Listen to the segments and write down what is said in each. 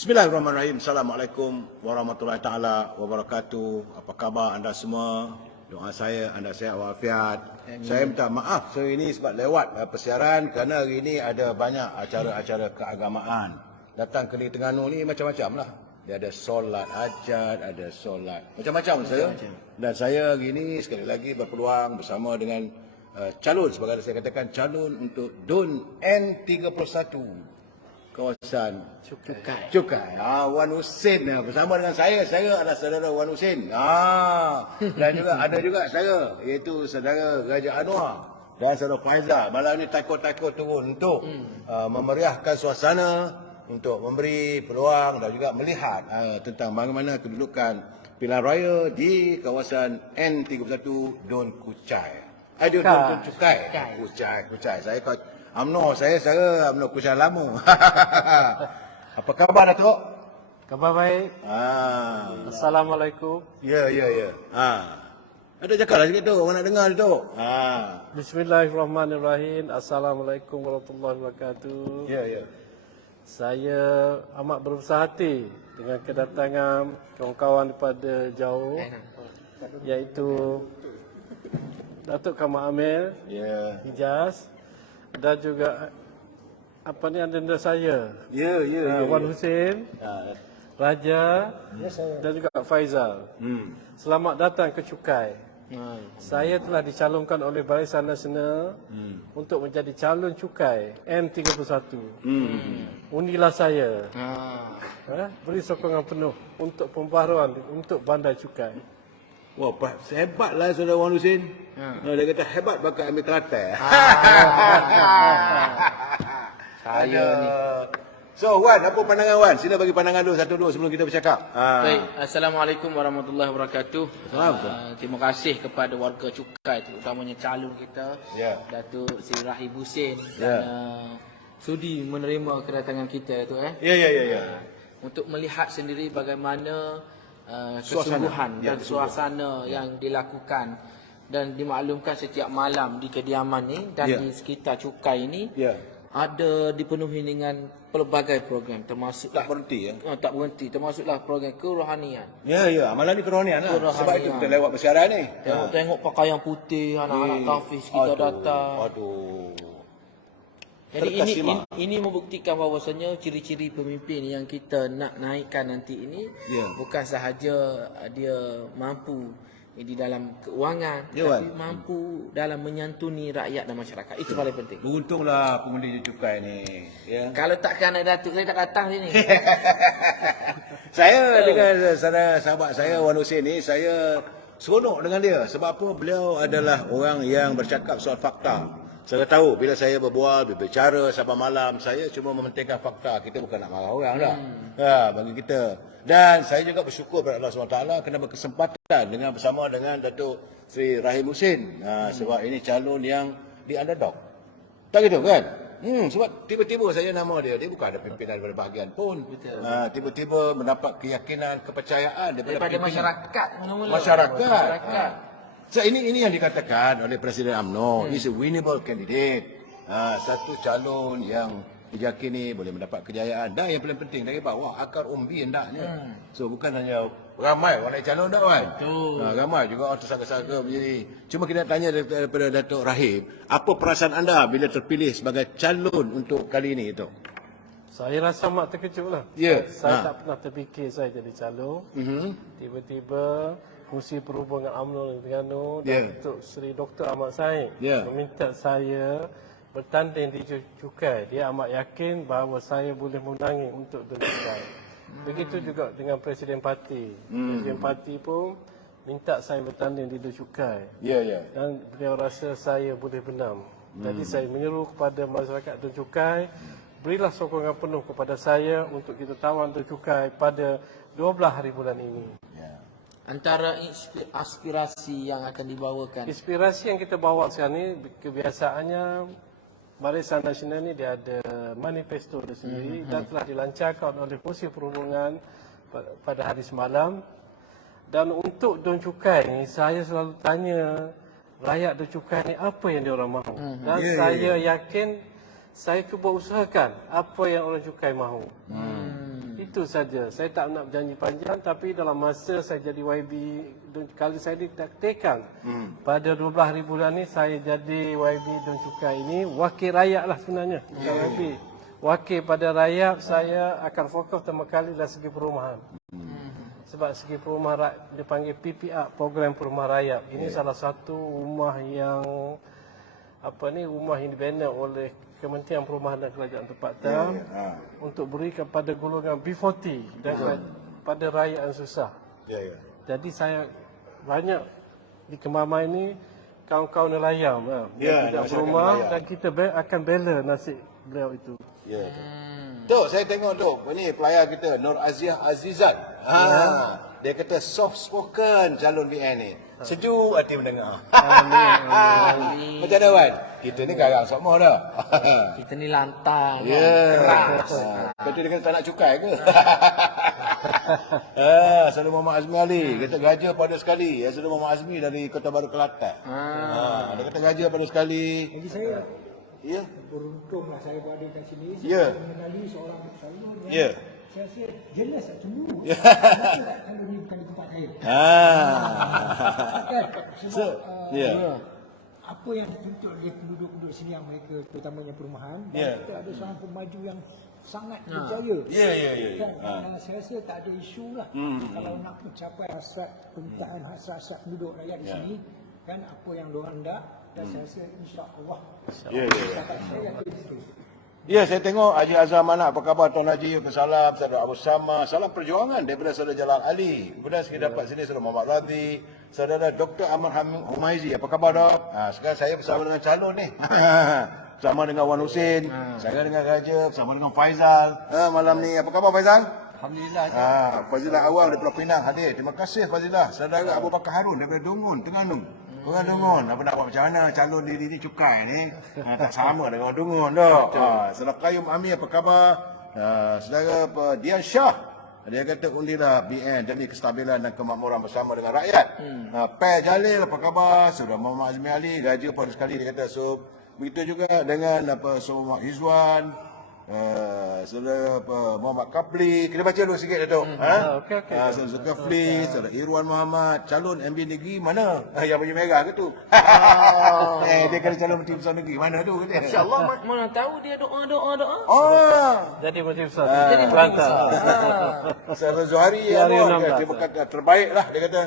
Bismillahirrahmanirrahim. Assalamualaikum warahmatullahi taala wabarakatuh. Apa khabar anda semua? Doa saya anda sihat walafiat. Saya minta maaf hari ini sebab lewat persiaran kerana hari ini ada banyak acara-acara keagamaan. Datang ke Terengganu ni macam-macam lah. Dia ada solat hajat, ada solat macam-macam saya. Dan saya hari ini sekali lagi berpeluang bersama dengan calon, sebagai saya katakan calon untuk DUN N31 kawasan Cukai. Wan Husin bersama dengan saya adalah saudara Wan Husin. Dan juga ada juga saya, iaitu saudara Raja Anwar dan saudara Faizal. Malam ni taiko-taiko turun untuk memeriahkan suasana, untuk memberi peluang dan juga melihat tentang bagaimana kedudukan pilihan raya di kawasan N31 DUN Kuchai. DUN Cukai. Kuchai. Saya UMNO, saya UMNO Kuchai lama. Apa khabar Datuk? Khabar baik. Assalamualaikum. Ya. Ada cakap lah sikit tu, orang nak dengar tu. Bismillahirrahmanirrahim. Assalamualaikum warahmatullahi wabarakatuh. Ya. Saya amat berbesar hati dengan kedatangan kawan-kawan daripada jauh, iaitu Datuk Kamal Amir, Hijaz, dan juga anda saya. Wan Husin, Raja, dan juga Faizal. Selamat datang ke Cukai. Saya telah dicalonkan oleh Barisan Nasional untuk menjadi calon Cukai N31. Unilah saya. Beri sokongan penuh untuk pembaharuan untuk bandar Cukai. Wah, hebatlah saudara Wan Husin. Dia kata hebat bakat ambil teratai. Saya ni. So Wan, apa pandangan Wan? Sila bagi pandangan dulu satu-dua sebelum kita bercakap. Baik, Assalamualaikum warahmatullahi wabarakatuh. Terima kasih kepada warga Cukai, terutamanya calon kita, Datuk Seri Rahim Husin, kerana sudi menerima kedatangan kita tu Ya. untuk melihat sendiri bagaimana kesungguhan dan suasana yang dilakukan dan dimaklumkan setiap malam di kediaman ni dan di sekitar Cukai ni ada dipenuhi dengan pelbagai program, termasuk Tak berhenti tak berhenti, termasuklah program kerohanian. Ya, malam ni kerohanian lah. Sebab itu kita lewat persiaran ni. Tengok pakaian putih, anak-anak tahfiz kita datang. Jadi ini membuktikan bahawasanya ciri-ciri pemimpin yang kita nak naikkan nanti ini bukan sahaja dia mampu di dalam keuangan, tapi mampu dalam menyantuni rakyat dan masyarakat. Itu paling penting. Beruntunglah pengundi Cukai ni. Kalau takkan ada Datuk, saya tak datang sini. Saya dengan sahabat saya Wan Husin ni, saya seronok dengan dia. Sebab apa? Beliau adalah orang yang bercakap soal fakta. Saya tahu bila saya berbicara sahabat malam, saya cuma mementingkan fakta. Kita bukan nak marah orang dah. Bagi kita. Dan saya juga bersyukur kepada Allah SWT kerana berkesempatan bersama dengan Datuk Seri Rahim Husin. Sebab ini calon yang di underdog. Tak gitu kan? Sebab tiba-tiba saya nama dia bukan ada pimpinan daripada bahagian pun. Tiba-tiba mendapat keyakinan, kepercayaan daripada masyarakat. So, ini yang dikatakan oleh Presiden UMNO, is a winnable candidate. Satu calon yang diyakini boleh mendapat kejayaan. Dan yang paling penting dari bawah, akar umbi hendaknya. So bukan hanya ramai orang naik calon dah kan. Ramai juga orang tersangka-sangka menjadi. Cuma kita tanya daripada Datuk Rahim, apa perasaan anda bila terpilih sebagai calon untuk kali ini itu? Saya rasa amat terkejut lah. Saya tak pernah terfikir saya jadi calon. Tiba-tiba Fungsi Perhubungan UMNO Terengganu Datuk Seri Dr. Ahmad Said meminta saya bertanding di Cukai. Dia amat yakin bahawa saya boleh menangi untuk DUN Cukai. Begitu juga dengan Presiden Parti. Presiden Parti pun minta saya bertanding di DUN Cukai. Dan beliau rasa saya boleh benam. Jadi saya menyeru kepada masyarakat DUN Cukai, berilah sokongan penuh kepada saya untuk kita tawan DUN Cukai pada 12 hari bulan ini. Antara aspirasi yang akan dibawakan. Inspirasi yang kita bawa sekarang ni, kebiasaannya Barisan Nasional ni dia ada manifesto dia sendiri dan telah dilancarkan oleh Fungsi Perhubungan pada hari semalam. Dan untuk DUN Cukai ni, saya selalu tanya rakyat DUN Cukai ni apa yang dia orang mahu. Dan saya yakin saya cuba usahakan apa yang orang Cukai mahu. Itu saja. Saya tak nak berjanji panjang, tapi dalam masa saya jadi YB, kali saya ditakdirkan pada 12 hari bulan ni saya jadi YB Don Cukai ini wakil rakyat lah sebenarnya, bukan YB. Wakil pada rakyat, saya akan fokus pertama kali dari segi perumahan. Sebab segi perumahan dia panggil PPR, program perumahan rakyat. Ini salah satu rumah yang rumah yang dibina oleh Kementerian Perumahan dan Kerajaan Tempatan untuk beri kepada golongan B40 dan pada rakyat yang susah. Jadi saya banyak di Kemamai ini kawan-kawan nelayan yang tidak berumah dan kita akan bela nasib beliau itu. Tok, saya tengok Tok, ini pelayar kita Nur Aziah Azizat. Dia kata soft spoken calon BN ni. Sejuk hati mendengar. Amin. Macam mana Wan? Kita ni garang semua dah. Kita ni lantang. Keras. Kata dia kata tak nak cukai ke? Saudara Muhammad Azmi Ali kata gaja pada sekali. Saudara Muhammad Azmi dari Kota Baru Kelantan. Dia kata gaja pada sekali. Jadi saya beruntunglah saya berada kat sini. Saya mengenali seorang salon yang saya rasa jelas tak cemburu. Kalau ni bukan di tempat saya. Sebab apa yang dituntut oleh penduduk-penduduk sini yang mereka terutamanya perumahan, kita ada seorang pemaju yang sangat berjaya. Dan saya rasa tak ada isu lah. Kalau nak mencapai hasrat permintaan hasrat penduduk rakyat di sini, kan apa yang diorang nak, dan saya rasa insya-Allah. Saya tengok Haji Azhar Manak, apa khabar Tuan Haji? Salam, Saudara Abu Sama, salam perjuangan daripada Saudara Jalal Ali. Kemudian kita dapat sini Saudara Muhammad Radhi, Saudara Dr. Ahmad Humaizi, apa khabar Dok? Sekarang saya bersama dengan calon ni. Bersama dengan Wan Husin, saya dengan Raja, bersama dengan Faizal. Malam ni, apa khabar Faizal? Alhamdulillah. Fazilah Awang daripada Pinang hadir. Terima kasih Fazilah. Saudara Abu Bakar Harun daripada Dungun, Terengganu. Orang Dungun, apa nak buat macam mana calon diri ni cukai ni? Tak sama dengan orang Dungun dah. Saudara Qayyum Amir, apa khabar? Saudara Dian Shah, dia kata undilah BN demi kestabilan dan kemakmuran bersama dengan rakyat. Per Jalil, apa khabar? Saudara Muhammad Azmi Ali, gaja pada sekali dia kata. So, begitu juga dengan Saudara Muhammad Hizwan, Saudara Muhammad Kapli. Kita baca dulu sikit Datuk. Saudara Zulkafli, Saudara Irwan Muhammad, calon MB negeri mana? Yang baju merah ke tu? Dia kena calon Menteri Besar Negeri. Mana tu? InsyaAllah mana tahu dia doa. Jadi Menteri Besar. Jadi Menteri Besar. Saudara Zuhairi Anwar, dia berkata terbaik lah. Dia kata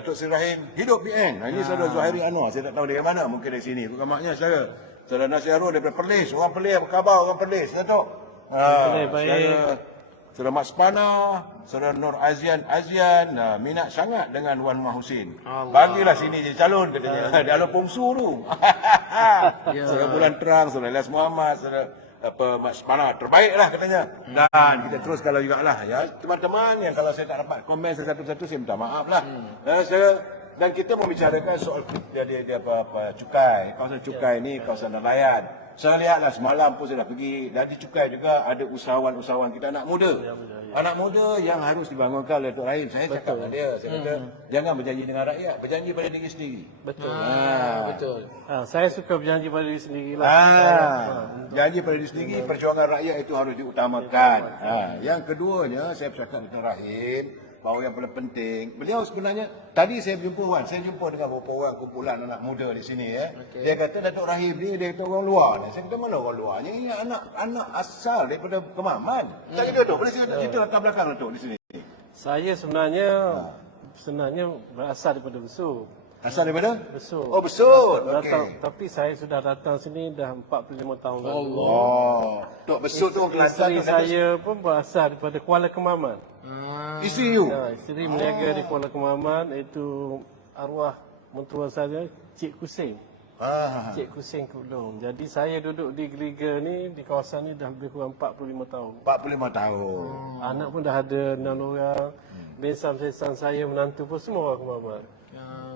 Datuk Seri Rahim hidup BN. Ini Saudara Zuhairi Anwar. Saya tak tahu dia mana. Mungkin dari sini. Bukan maknya saudara. Saudara Nasir Harun daripada Perlis. Orang Perlis, apa khabar orang Perlis? Datuk. Baik. Saudara Mat Spana, Saudara Nur Azian, minat sangat dengan Wan Muhammad Husin. Bagilah sini je calon katanya. Dia ala pongsu tu. Saudara Bulan Terang, Saudara Elias Muhammad, Saudara Mat Spana, terbaiklah katanya. Dan kita terus kalau jugalah ya. Teman-teman yang kalau saya tak dapat komen satu-satu saya minta maaf lah. Dan kita membicarakan soal dia cukai. Kawasan cukai ni kawasan nelayan. Saya lihatlah semalam pun saya dah pergi. Dan di cukai juga ada usahawan-usahawan kita anak muda. Anak muda yang harus dibangunkan oleh Tok Rahim. Saya cakap dengan dia. Saya kata jangan berjanji dengan rakyat. Berjanji pada diri sendiri. Betul. Betul. Saya suka berjanji pada diri sendiri lah. Janji pada diri sendiri. Perjuangan rakyat itu harus diutamakan. Yang keduanya saya bercakap dengan Rahim. Bahawa yang paling penting, beliau sebenarnya tadi saya jumpa dengan beberapa orang kumpulan anak muda di sini ya. Dia kata Datuk Rahim ni dia kata orang luar ni. Saya kata mana orang luar ni? Ini anak asal daripada Kemaman. Tak kira Datuk, boleh cerita latar belakang Datuk di sini. Saya sebenarnya berasal daripada Besut. Asal daripada? Besut. Oh, Besut. Okey. Tapi saya sudah datang sini dah 45 tahun lalu. Oh. Tok Besut tu orang Kelantan. Isteri saya pun berasal daripada Kuala Kemaman. Isteri you? Ya, isteri meniaga di Kuala Kemaman, iaitu arwah mentua saya, Cik Kusing. Cik Kusing Kulong. Jadi saya duduk di Geliga ni, di kawasan ni dah lebih kurang 45 tahun. 45 tahun. Anak pun dah ada 6 orang. Besan-besan saya, menantu pun semua orang Kemaman.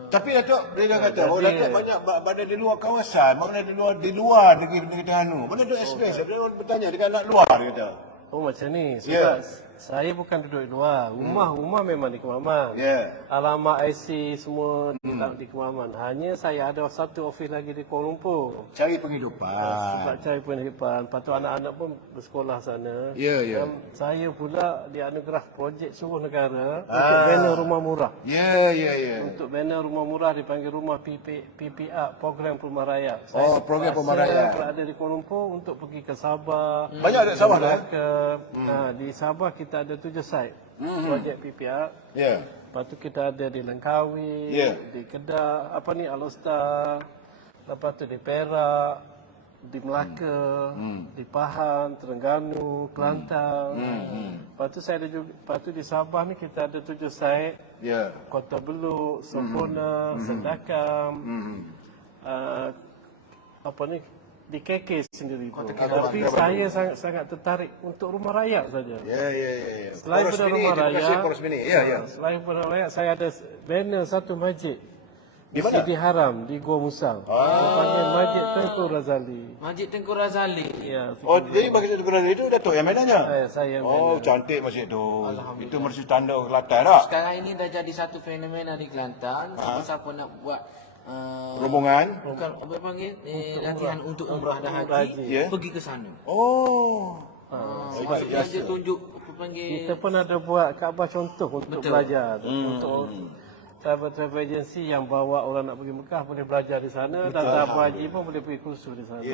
Tapi Datuk, dia kata, Datuk banyak berada di luar kawasan, mana di luar negeri Terengganu. Mana Datuk express? Dia bertanya dengan anak luar, dia kata. Oh macam ni. Sebab Saya bukan duduk di luar. Rumah memang di Kemaman. Ya. Alamat IC semua di Kemaman. Hanya saya ada satu ofis lagi di Kuala Lumpur. Cari penghidupan. Sebab cari penghidupan. Lepas tu anak-anak pun bersekolah sana. Ya, ya. Dan saya pula dianugerah projek seluruh negara untuk banner rumah murah. Ya, ya, ya. Untuk banner rumah murah dipanggil rumah PPR, Program Perumahan Rakyat. Program Perumahan Rakyat. Saya berada di Kuala Lumpur untuk pergi ke Sabah. Banyak ada Sabah dah. Di Sabah kita ada 7 site projek PPR. Ya. Lepas tu kita ada di Langkawi, Ya. di Kedah, Alostar. Lepas tu di Perak, di Melaka, di Pahang, Terengganu, Kelantan. Lepas tu saya ada juga, lepas tu di Sabah ni kita ada 7 site. Ya. Kota Beluk, Sempurna, Sedakam. Di KK sendiri tu. Tapi saya sangat tertarik untuk rumah rakyat saja. Ya, ya, ya. Selain pada rumah rakyat, Poros Mini. Ya, ya. selain pada rumah rakyat, saya ada banner satu masjid. Di mana? Masjid Haram di Gua Musang. Panggil Masjid Tengku Razali. Masjid Tengku Razali. Ya, Oh, jadi Masjid Tengku Razali itu Datuk yang mainannya? saya Oh, cantik masjid tu. Itu masjid tanda Kelantan tak? Sekarang ini dah jadi satu fenomena di Kelantan. Siapa nak buat Rombongan? bukan apa panggil latihan untuk umrah dan haji, Ya. pergi ke sana. Oh. Maksudnya dia tunjuk apa panggil kita pun ada buat Kaabah contoh untuk belajar. Untuk travel agency yang bawa orang nak pergi Mekah boleh belajar di sana. Dan sahabat haji pun boleh pergi kursus di sana.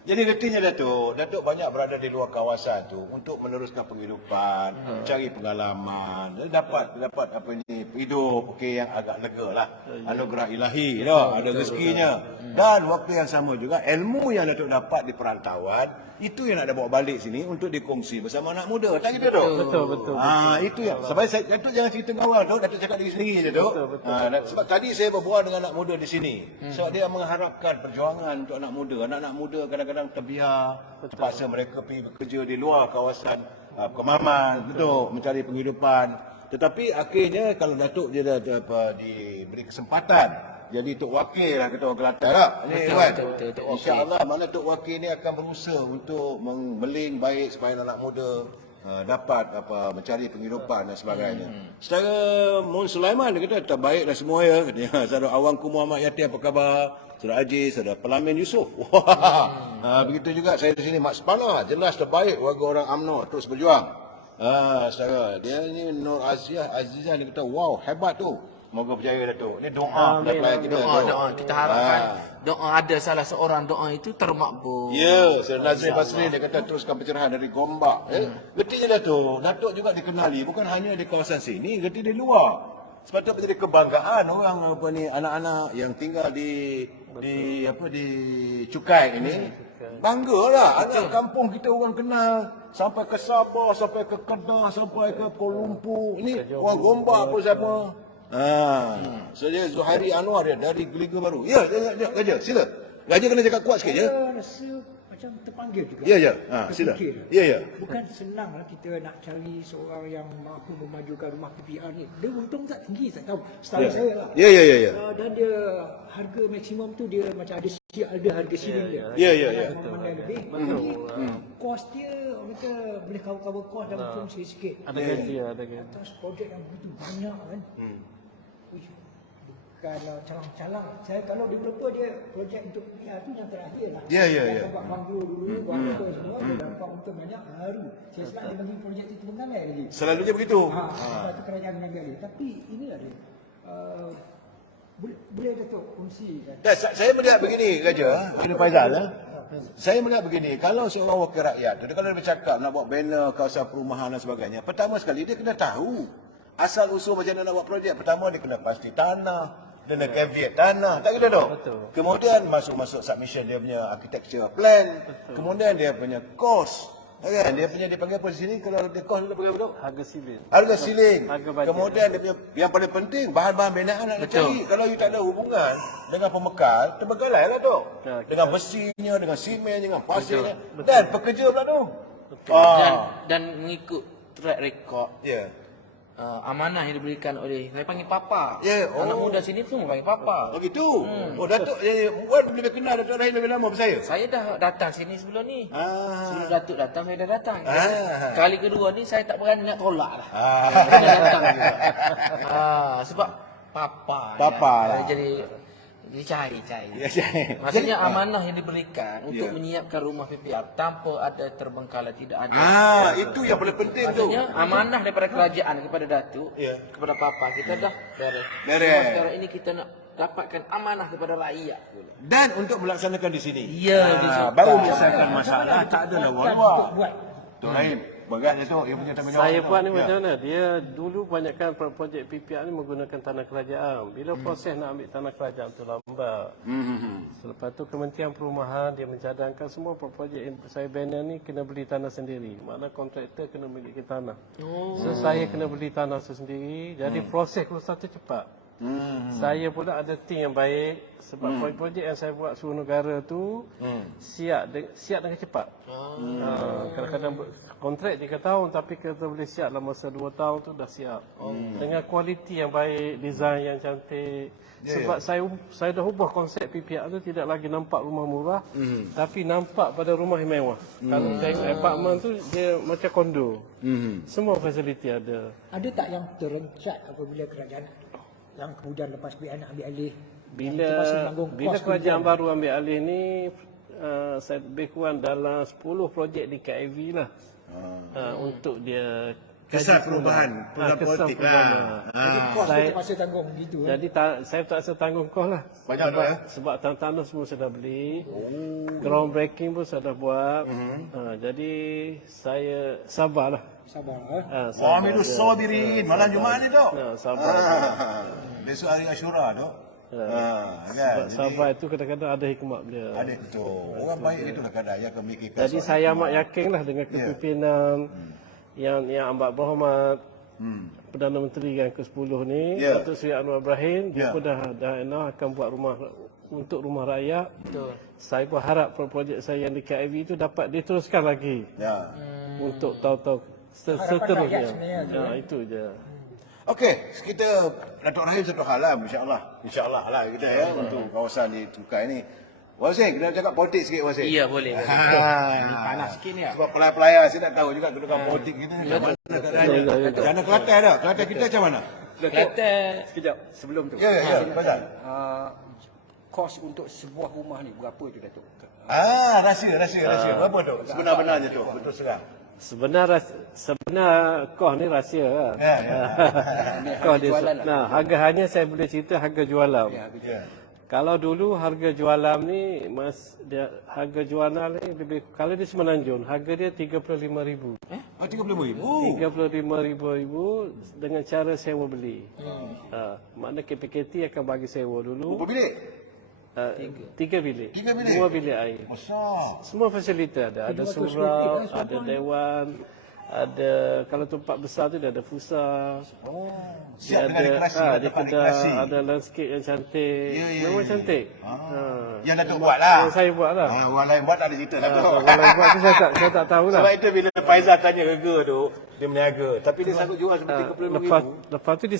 Jadi retinya Datuk banyak berada di luar kawasan tu untuk meneruskan penghidupan, cari pengalaman, dapat apa ni hidup yang agak lega lah. Anugerah ilahi ada rezekinya. Dan waktu yang sama juga ilmu yang Datuk dapat di perantauan itu yang nak dia bawa balik sini untuk dikongsi bersama anak muda. Tak gitu Datuk? Betul. Itu yang sebab Datuk jangan cerita dengan orang tu, Datuk cakap diri sendiri je Datuk. Sebab tadi saya berbual dengan anak muda di sini. Sebab dia mengharapkan perjuangan untuk anak muda. Anak-anak muda kadang-kadang terbiar, terpaksa mereka pergi bekerja di luar kawasan Kemaman untuk mencari penghidupan. Tetapi akhirnya kalau Datuk dia dah diberi kesempatan jadi Tok Wakil lah kata orang Kelantan lah. Betul, Tok Wakil. InsyaAllah mana Tok Wakil ni akan berusaha untuk membeling baik supaya anak muda dapat mencari penghidupan dan sebagainya. Secara Mun Sulaiman dia kata terbaiklah semua ya. Katanya saudara Awangku Muhammad Yati apa khabar? Saudara Aziz, saudara Pelamin Yusof. Begitu juga saya di sini Mak Sepana, jelas terbaik warga orang UMNO terus berjuang. Saudara dia ni Nur Azizah dia kata wow hebat tu. Moga berjaya Datuk. Ini doa klien kita. Doa kita harapkan doa ada salah seorang doa itu termakbul. Ya, Saudara Nazrin Basri dia kata teruskan pencerahan dari Gombak. Gertinya Datuk juga dikenali bukan hanya di kawasan sini, gerti di luar. Sebab itu menjadi kebanggaan orang anak-anak yang tinggal di Cukai ini. Banggalah anak kampung kita orang kenal sampai ke Sabah, sampai ke Kedah, sampai ke Kuala Lumpur. Ini orang Gombak pun sama. Saya Zuhairi Anwar dia dari Geliga Baru. Ya, Raja, sila. Raja kena cakap kuat sikit je. Saya rasa macam terpanggil juga. Ya. Sila. Ya. Bukan senanglah kita nak cari seorang yang mampu memajukan rumah PPR ni. Dia untung tak tinggi, tak tahu. Setahu saya lah. Ya. Dan dia harga maksimum tu dia macam ada harga ceiling dia. Ya. Lebih. Kos dia orang kata boleh cover kos dan untung sikit. Ada gaji. Atas projek yang begitu banyak kan. Bukan calang-calang. Saya kalau developer dia projek untuk PPR tu yang terakhir lah. Ya. Buat banglo dulu, buat apa semua, dia dapat untung banyak baru. Saya senang dia bagi projek itu mengalai lagi. Selalunya begitu. Sebab tu kerajaan mengambil dia. Tapi ini ada. Boleh Datuk kongsi kan? Saya melihat begini Raja, ini Faizal. Saya melihat begini, kalau seorang wakil rakyat, kalau dia bercakap nak buat banner kawasan perumahan dan sebagainya, pertama sekali dia kena tahu asal usul macam mana nak buat projek. Pertama dia kena pasti tanah, dia kena caveat tanah, tak kena dong. Kemudian masuk submission dia punya architecture plan, kemudian dia punya cost. Kan dia dipanggil apa di sini kalau dia kos dia panggil apa tu? Harga siling. Kemudian dia punya yang paling penting bahan-bahan binaan nak cari. Kalau you tak ada hubungan dengan pemekal, terbegalai lah tu. Dengan besinya, dengan simen, dengan pasirnya dan pekerja pula tu. Dan mengikut track record amanah yang diberikan oleh, saya panggil Papa. Ya, Anak muda sini semua panggil Papa. Oh gitu. Oh Datuk Wan lebih kenal Datuk Rahim lebih lama apa saya? Saya dah datang sini sebelum ni. Ah. Sebelum Datuk datang, saya dah datang. Ah. Kali kedua ni saya tak berani nak tolak dah. Ah. Saya dah datang juga. Sebab Papa. Papa lah. Jadi cari. Ya, saya. Maksudnya amanah yang diberikan untuk menyiapkan rumah PPR tanpa ada terbengkalai, tidak ada. Itu yang paling penting tu. Maksudnya amanah daripada kerajaan kepada Datuk, Ya. kepada Papa, kita dah beres. Beres. Cuma sekarang ini kita nak dapatkan amanah kepada rakyat pula. Dan untuk melaksanakan di sini. Ya, di sini. Baru menyelesaikan masalah, tak ada lah luar. buat. Tok Rahim, berat tu yang punya tanggungjawab. Saya buat ni macam mana? Dia dulu banyakkan projek PPR ni menggunakan tanah kerajaan. Bila proses nak ambil tanah kerajaan tu lambat. Selepas tu Kementerian Perumahan dia mencadangkan semua projek yang saya banner ni kena beli tanah sendiri. Makna kontraktor kena miliki tanah. So saya kena beli tanah sendiri. Jadi proses keluar tu cepat. Saya pula ada tim yang baik sebab projek yang saya buat seluruh negara tu siap dengan cepat. Kadang-kadang kontrak 3 tahun tapi kita boleh siap dalam masa 2 tahun tu dah siap. Dengan kualiti yang baik, design yang cantik. Sebab saya dah ubah konsep PPR tu tidak lagi nampak rumah murah tapi nampak pada rumah yang mewah. Kalau tengok apartment tu dia macam kondo. Semua fasiliti ada. Ada tak yang terencat apabila kerajaan yang kemudian lepas PPR nak ambil alih? Bila kerajaan baru ambil alih ni saya lebih kurang dalam 10 projek di KIV lah untuk dia Kesal perubahan, program politik lah. Jadi kos tu terpaksa tanggung gitu. Jadi saya tak rasa tanggung kos lah. Banyak tu Sebab tanah semua saya dah beli. Ground breaking pun saya dah buat. Jadi saya sabarlah. Sabar. Wah, itu sabirin. Malam Jumaat ni tu. Sabar. Besok hari Asyura tu. Sebab sabar itu kadang-kadang ada hikmat dia. Ada tu. Orang baik itu kadang-kadang yang akan memikirkan. Jadi saya amat yakinlah dengan kepimpinan yang amat berhormat Perdana Menteri yang ke-10 ni, Datuk Seri Anwar Ibrahim, dia pun dah akan buat rumah untuk rumah rakyat. Betul. Saya berharap projek saya yang di KIV itu dapat diteruskan lagi untuk tahun-tahun seterusnya. Itu je. Okey, kita Datuk Rahim satu hal lah, insya-Allah lah kita untuk kawasan di Tukai ni. Wan Hussein, kita nak cakap politik sikit Wan Hussein. Ya, boleh. Ini panas sikit ni. Sebab pelayar-pelayar saya nak tahu juga kedudukan politik kita ni macam mana keadaannya. Jana Kelantan dah. Kelantan kita macam mana? Kelantan. Sekejap, sebelum tu. Ya, pasal. Kos untuk sebuah rumah ni berapa tu Datuk? Rahsia. Berapa tu? Sebenar-benarnya tu, betul serang. Sebenar kos ni rahsia lah. Kos dia. Nah, harga hanya saya boleh cerita harga jualan. Kalau dulu harga jualan ni harga jualan ni lebih, kalau di Semenanjung harga dia 35,000. 35,000. Dengan cara sewa beli. Makna KPKT akan bagi sewa dulu. Berapa bilik? 3 bilik. 2 bilik air. Besar. Semua fasiliti ada. Ada surau, ada dewan, ada kalau tempat besar tu dia ada futsal. Siap dengan dekorasi, ada tempat kedai, dekorasi. ada landscape yang cantik. Memang cantik. Yang Datuk buat lah. Yang saya buat lah. Orang lain buat tak ada cerita Datuk. Kalau buat tu saya tak tahu lah. Sebab itu bila Faizal tanya harga tu, dia meniaga. Tapi dia sanggup jual seperti 35,000. Lepas tu di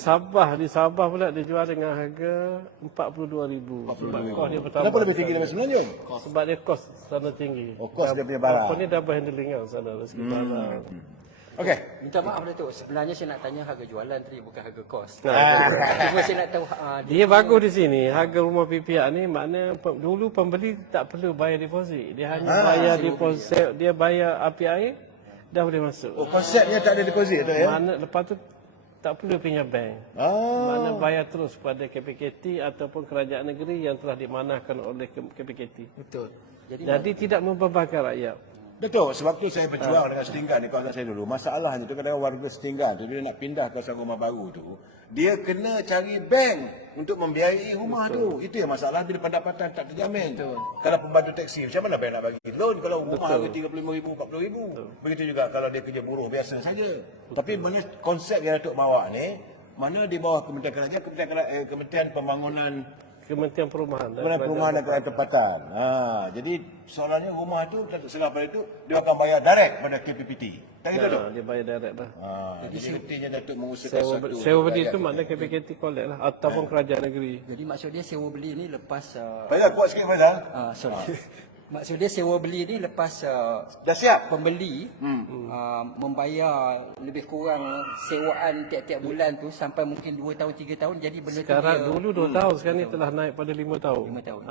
Sabah pula dia jual dengan harga 42,000. Sebab kos dia bertambah. Kenapa lebih tinggi daripada Semenanjung? Sebab dia kos sana tinggi. Kos dia punya barang. Apa ni double handling kan sana rezeki barang. Okey. Minta maaf Datuk, sebenarnya saya nak tanya harga jualan tadi bukan harga kos. Cuma saya nak tahu Dia bagus di sini, harga rumah PPR ni makna dulu pembeli tak perlu bayar deposit. Dia hanya bayar deposit, dia bayar api air dah boleh masuk. Konsepnya tak ada deposit tu ya? Mana lepas tu tak perlu pinjam bank. Mana bayar terus pada KPKT ataupun kerajaan negeri yang telah dimanahkan oleh KPKT. Betul. Jadi tidak membebankan rakyat. Betul, sebab tu saya berjuang dengan setinggan di kawasan saya dulu. Masalahnya tu kadang warga setinggan tu bila nak pindah ke kawasan rumah baru tu, dia kena cari bank untuk membiayai rumah tu. Itu yang masalah bila pendapatan tak terjamin. Kalau pembantu teksi, macam mana bank nak bagi loan kalau rumah harga 35,000, 40,000. Begitu juga kalau dia kerja buruh biasa saja. Tapi mana konsep yang Datuk bawa ni, mana di bawah Kementerian Kerajaan, Kementerian Pembangunan Kementerian Perumahan. Perumahan dan Kerajaan Tempatan. Jadi soalannya rumah tu selepas itu dia akan bayar direct pada KPPT. Tak gitu Datuk? Dia bayar direct dah. Jadi mestinya Datuk mengusahakan satu. Sewa beli itu maknanya KPKT collect lah ataupun kerajaan negeri. Jadi maksud dia sewa beli ni lepas Bayar kuat sikit Faizal. sorry. Maksud dia sewa beli ni lepas Dah siap? pembeli membayar lebih kurang sewaan tiap-tiap bulan tu sampai mungkin 2 tahun 3 tahun, jadi benda Sekarang tu dia dulu 2 tahun, sekarang ni telah naik pada 5 tahun. 5 tahun.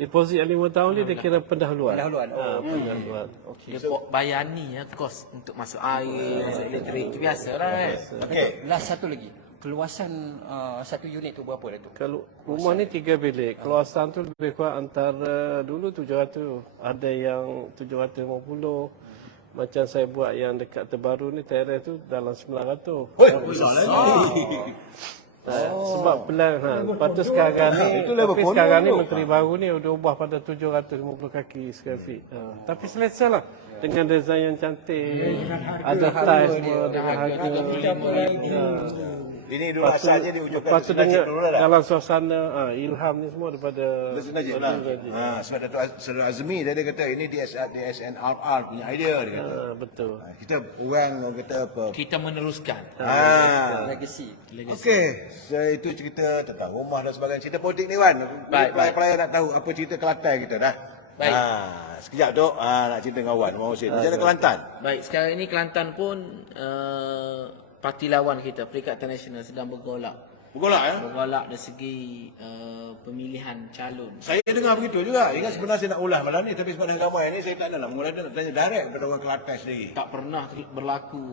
Deposit yang 5 tahun ni dia kira pendahuluan. Pendahuluan. Pendahuluan. Dia bayar ni ya, kos untuk masuk air, masuk elektrik. Itu biasa lah kan. Okey. Last satu lagi. Keluasan satu unit tu berapa Datuk? Kalau rumah ni 3 bilik, keluasan tu lebih kurang antara dulu 700, ada yang 750. Macam saya buat yang dekat terbaru ni teres tu dalam 900. Besar lagi. Sebab pelan lepas tu sekarang ni tapi sekarang ni menteri baru ni dia ubah pada 750 kaki square feet. Tapi selesa lah dengan design yang cantik, ada tiles semua dengan harga. Ini dulu asalnya diwujudkan Lepas tu Najib dengan dulu lah. dalam suasana ilham ni semua daripada Najib lah. Sebab Datuk Saudara Azmi dia kata ini DSNRR punya idea dia kata. betul. Kita orang kata apa? Kita meneruskan. Legacy. Okey, saya itu cerita tentang rumah dan sebagainya. Cerita politik ni Wan. Pelayan nak tahu apa cerita Kelantan kita dah. Baik. Sekejap Dok, nak cerita dengan Wan. Mau Hussein. Macam mana Kelantan? Baik, sekarang ini Kelantan pun parti lawan kita, Perikatan Nasional sedang bergolak. Bergolak dari segi pemilihan calon. Saya dengar begitu juga. Ingat sebenarnya saya nak ulas malam ni, tapi sebab ramai ni saya tak nak mula nak tanya direct kepada orang Kelantan sendiri. Tak pernah berlaku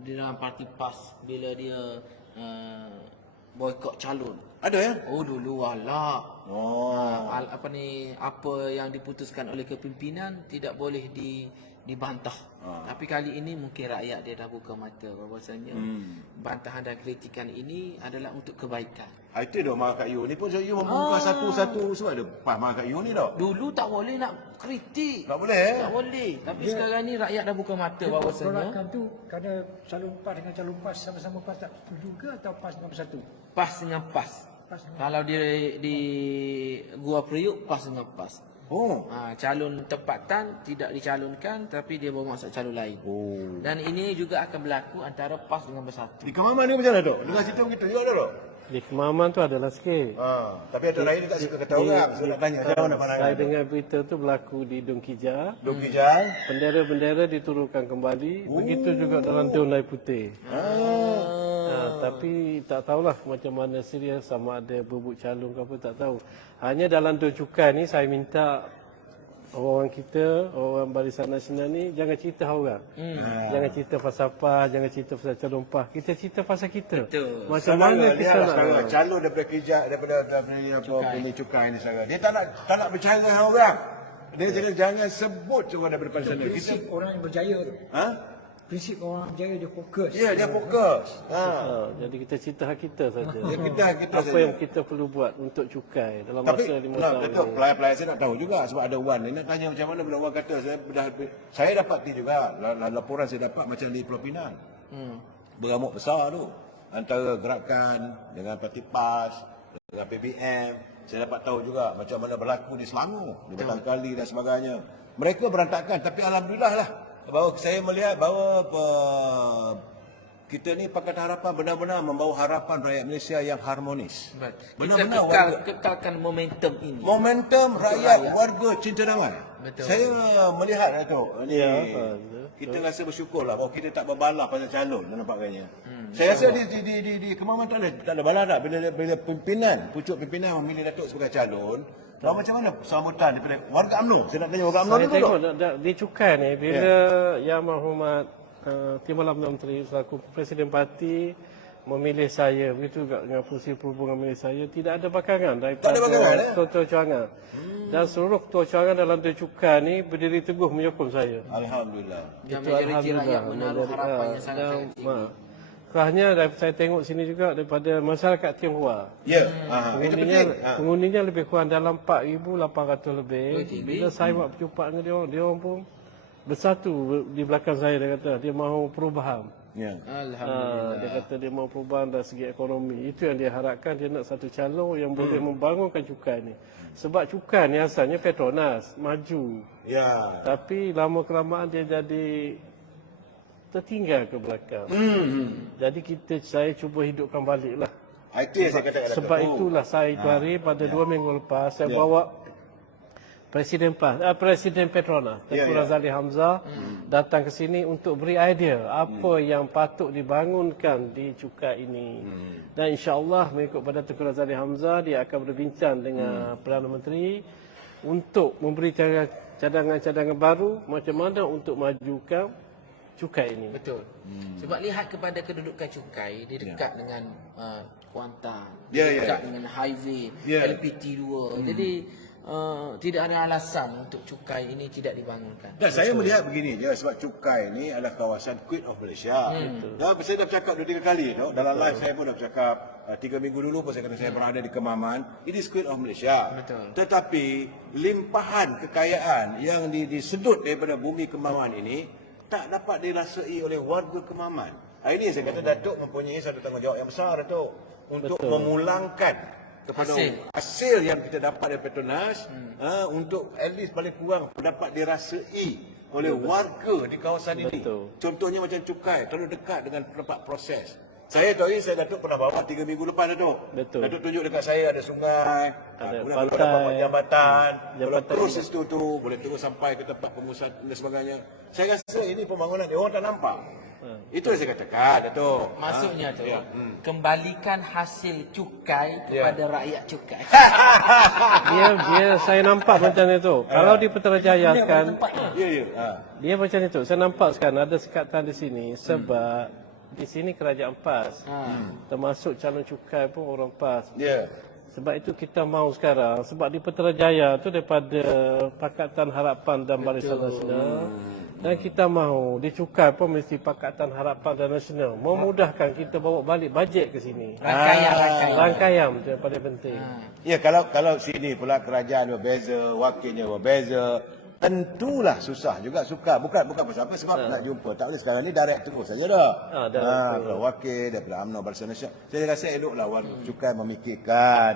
di dalam parti PAS bila dia boikot calon. Ada ya? Oh dulu alah. Apa yang diputuskan oleh kepimpinan tidak boleh dibantah. Tapi kali ini mungkin rakyat dia dah buka mata bahawasanya bantahan dan kritikan ini adalah untuk kebaikan. Itu dah marah kat you. Ni pun saya membuka satu-satu sebab ada pas marah kat you ni dah. Dulu tak boleh nak kritik. Tak boleh Tak boleh. Tapi sekarang ni rakyat dah buka mata bahawasanya Penolakan tu kerana calon PAS dengan calon PAS sama-sama PAS tak setuju ke atau PAS dengan bersatu? PAS dengan PAS. Kalau dia di Gua Priuk, PAS dengan PAS. Calon tempatan tidak dicalonkan tapi dia bawa masuk calon lain. Dan ini juga akan berlaku antara PAS dengan bersatu. Di Kemaman ni macam mana Dok? Dengar cerita begitu juga Dok? Di Kemaman tu adalah sikit. Tapi ada lain dia tak suka kata orang. Saya nak tanya macam mana pandangan. Saya dengar berita tu berlaku di Dong Kijang. Dong Kijang. Bendera-bendera diturunkan kembali. Begitu juga dalam Dong Lai Putih. Tapi tak tahulah macam mana serius sama ada berebut calon ke apa tak tahu. Hanya dalam Dong Cukai ni saya minta orang kita, orang Barisan Nasional ni jangan cerita orang. Jangan cerita pasal PAS, jangan cerita pasal calon PAS. Kita cerita pasal kita. Betul. Macam mana kita nak calon daripada Kijang daripada Bumi Cukai ni sekarang. Dia tak nak bercara dengan orang. Dia jangan sebut orang daripada Barisan Nasional. Prinsip orang yang berjaya tu. Prinsip orang berjaya dia fokus. Ya, dia fokus. jadi kita cerita hak kita saja. Kita Apa saja. yang kita perlu buat untuk cukai dalam Tapi masa 5 tahun betul, ini. pelayan-pelayan saya nak tahu juga sebab ada Wan ni nak tanya macam mana bila orang kata saya dapat juga laporan saya dapat macam di Pulau Pinang. Beramuk besar tu antara gerakan dengan parti PAS dengan PBM. Saya dapat tahu juga macam mana berlaku di Selangor, di Batang Kali dan sebagainya. Mereka berantakan tapi alhamdulillah lah bahawa saya melihat bahawa kita ni Pakatan Harapan benar-benar membawa harapan rakyat Malaysia yang harmonis. Kita kekalkan momentum ini. Momentum rakyat warga cinta damai. Betul. Saya melihat Datuk. Ya, Kita rasa bersyukurlah bahawa kita tak berbalah pasal calon nampaknya. Saya rasa di Kemaman tak ada balah tak bila pucuk pimpinan memilih Datuk sebagai calon. Macam mana sambutan daripada warga UMNO? Saya nak tanya warga UMNO Saya dulu. tengok di cukai ni bila Yang Berhormat Timbalan Menteri selaku Presiden Parti memilih saya, begitu juga dengan Fungsi Perhubungan memilih saya, tidak ada bakaran daripada ketua cawangan. Dan seluruh ketua cawangan dalam Dua Cukai ni berdiri teguh menyokong saya. Alhamdulillah. Dan majoriti rakyat menaruh harapannya sangat tinggi. Kerahnya saya tengok sini juga daripada masyarakat Tionghoa. Ya. Itu penting. Pengundinya lebih kurang dalam 4,800 lebih. Bila saya buat perjumpaan dengan dia orang pun bersatu di belakang saya. Dia kata dia mahu perubahan. Ya. Alhamdulillah. Dia kata dia mahu perubahan dari segi ekonomi. Itu yang dia harapkan, dia nak satu calon yang boleh membangunkan cukai ni. Sebab cukai ni asalnya Petronas maju. Ya. Tapi lama kelamaan dia jadi tertinggal ke belakang. Jadi saya cuba hidupkan balik lah. Itu yang saya katakan. Sebab itulah saya itu hari pada 2 minggu lepas saya bawa Presiden Petronas, Tengku Razali Hamzah datang ke sini untuk beri idea apa yang patut dibangunkan di cukai ini. Dan insya-Allah mengikut pada Tengku Razali Hamzah, dia akan berbincang dengan Perdana Menteri untuk memberi cadangan-cadangan baru macam mana untuk majukan cukai ini. Betul. Sebab lihat kepada kedudukan cukai, dia dekat dengan Kuantan, Ya, dekat dengan highway, Ya. LPT 2. Jadi tidak ada alasan untuk cukai ini tidak dibangunkan. Dan saya melihat begini je, sebab cukai ni adalah kawasan Kuit of Malaysia. Saya dah bercakap 2-3 kali tu. Dalam live saya pun dah bercakap 3 minggu dulu pun saya kata saya berada di Kemaman. Ini Kuit of Malaysia. Betul. Tetapi limpahan kekayaan yang disedut daripada bumi Kemaman ini tak dapat dirasai oleh warga Kemaman. Ini saya kata Datuk mempunyai satu tanggungjawab yang besar, Datuk, untuk memulangkan kepada hasil yang kita dapat dari Petronas, untuk at least paling kurang dapat dirasai oleh warga di kawasan ini. Contohnya macam cukai, terlalu dekat dengan tempat proses. Saya tahu ini, saya Datuk pernah bawa 3 minggu lepas, Datuk. Datuk tunjuk dekat saya ada sungai, ada kemudian pantai, jambatan. Kalau jambatan terus situ tu boleh terus sampai ke tempat pemusatan dan sebagainya. Saya rasa ini pembangunan dia orang tak nampak. Itu yang saya katakan, Datuk. Maksudnya tu, kembalikan hasil cukai kepada rakyat cukai. Saya nampak macam itu. Kalau di Putrajaya kan, Ya. dia macam itu. Saya nampak sekarang ada sekatan di sini sebab di sini kerajaan PAS. Termasuk calon cukai pun orang PAS. Ya. Sebab itu kita mahu sekarang, sebab di Putrajaya tu daripada Pakatan Harapan dan Barisan Nasional, dan kita mahu di cukai pun mesti Pakatan Harapan dan Nasional memudahkan kita bawa balik bajet ke sini. Rangkaian itu yang paling penting. Ya, kalau sini pula kerajaan berbeza, wakilnya berbeza, tentulah susah juga sukar. Bukan pasal apa, sebab nak jumpa. Tak boleh sekarang ni direct terus saja dah. Kalau wakil daripada UMNO Barisan Nasional, saya rasa eloklah warga cukai memikirkan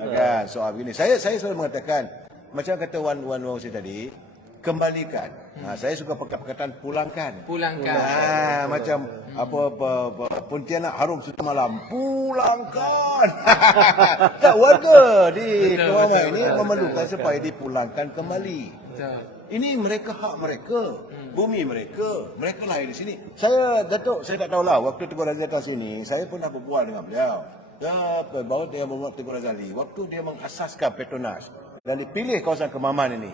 kan soal begini. Saya selalu mengatakan, macam kata Wan Wangsi tadi, kembalikan. Saya suka perkataan pulangkan. Macam apa Pontianak harum suatu malam, pulangkan. Tak, warga di Kemaman ini memerlukan supaya dipulangkan kembali. Ini mereka hak mereka, bumi mereka lahir di sini. Datuk, saya tak tahulah, waktu Tengku Razali datang sini, saya pernah berbual dengan beliau. Bahawa dia membuat Tengku Razali, waktu dia mengasaskan Petronas dan dipilih kawasan Kemaman ini,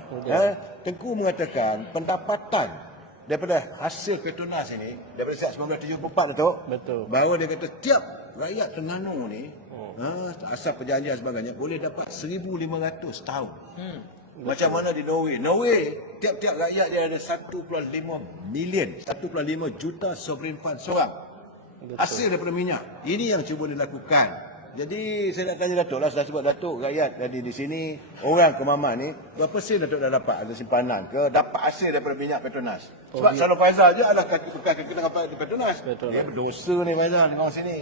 Tengku mengatakan pendapatan daripada hasil Petronas ini daripada sejak 1974, Datuk, bahawa dia kata tiap rakyat Terengganu ni, asal perjanjian sebagainya, boleh dapat 1,500 tahun. Macam mana di Norway? Norway, tiap-tiap rakyat dia ada 1.5 juta sovereign fund seorang. Hasil daripada minyak. Ini yang cuba dilakukan. Jadi saya nak tanya Datuk lah, sebab Datuk rakyat jadi di sini, orang Kemaman ni, berapa sen Datuk dah dapat ada simpanan ke, dapat hasil daripada minyak Petronas? Sebab Shalom Faizal je adalah kaki dengan Petronas. Dia berdosa ni Faizal di orang sini.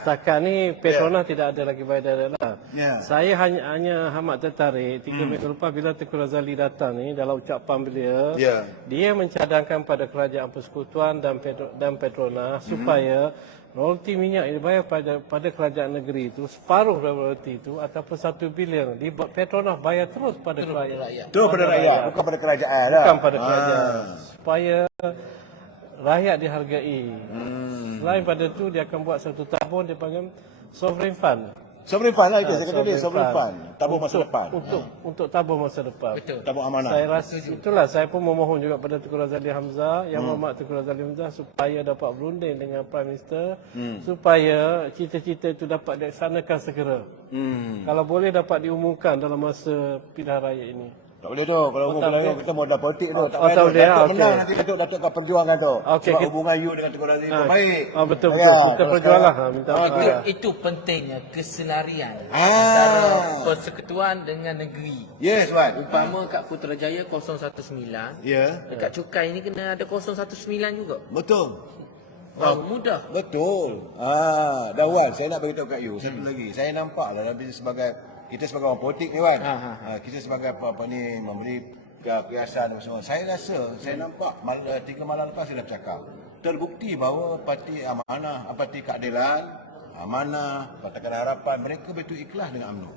Setakat ni Petronas tidak ada lagi bayar lah. Saya hanya amat tertarik 3 minggu lepas bila Tengku Razali datang ni, dalam ucapan beliau, dia mencadangkan pada kerajaan persekutuan dan Petronas supaya royalti minyak yang dibayar pada kerajaan negeri itu, separuh dari royalti itu ataupun 1 bilion di Petronas bayar terus pada rakyat. Terus pada rakyat, bukan pada kerajaan lah. Bukan pada kerajaan. Supaya rakyat dihargai. Selain pada itu, dia akan buat satu tabung, dia panggil sovereign fund. Sovereign fund lah itu, saya kata dia sovereign fund. Tabung masa depan. Untuk tabung masa depan. Tabung amanah. Saya rasa itulah, saya pun memohon juga pada Tengku Razali Hamzah, Yang Berhormat Tengku Razali Hamzah, supaya dapat berunding dengan Prime Minister, supaya cita-cita itu dapat dilaksanakan segera. Kalau boleh dapat diumumkan dalam masa pilihan raya ini. Tak boleh tu, kalau umum pilihan kita modal politik tu. Tak boleh tu. Datuk menang nanti Datuk akan perjuangkan tu. Sebab hubungan you dengan Tengku Razali tu baik. Betul. Kita perjuanglah. Itu pentingnya keselarian antara persekutuan dengan negeri. Yes, Wan. Umpama kat Putrajaya 019, dekat cukai ni kena ada 019 juga. Betul. mudah. Betul. Dah Wan, saya nak beritahu kat you satu lagi. Saya nampak lah kita sebagai orang politik ni Wan. Kita sebagai apa ni memberi kiasan dan semua. Saya rasa saya nampak 3 malam lepas saya dah bercakap. Terbukti bahawa Parti Amanah, Parti Keadilan, Amanah, Pakatan Harapan, mereka betul ikhlas dengan UMNO.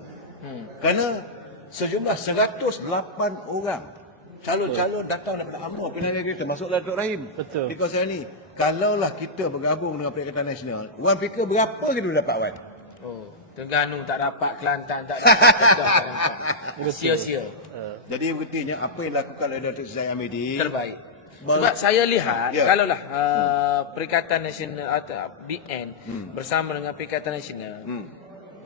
Kerana sejumlah 108 orang calon-calon datang daripada UMNO pilihan kita, masuklah Datuk Rahim. Betul. Di kawasan ini. Kalaulah kita bergabung dengan Perikatan Nasional, Wan fikir berapa kita boleh dapat Wan? Oh, Terengganu tak dapat, Kelantan tak dapat, Kedah tak dapat. Sia-sia. Jadi buktinya apa yang dilakukan oleh Datuk Zaid Hamidi Terbaik. Sebab saya lihat Ya. kalaulah Perikatan Nasional atau BN bersama dengan Perikatan Nasional,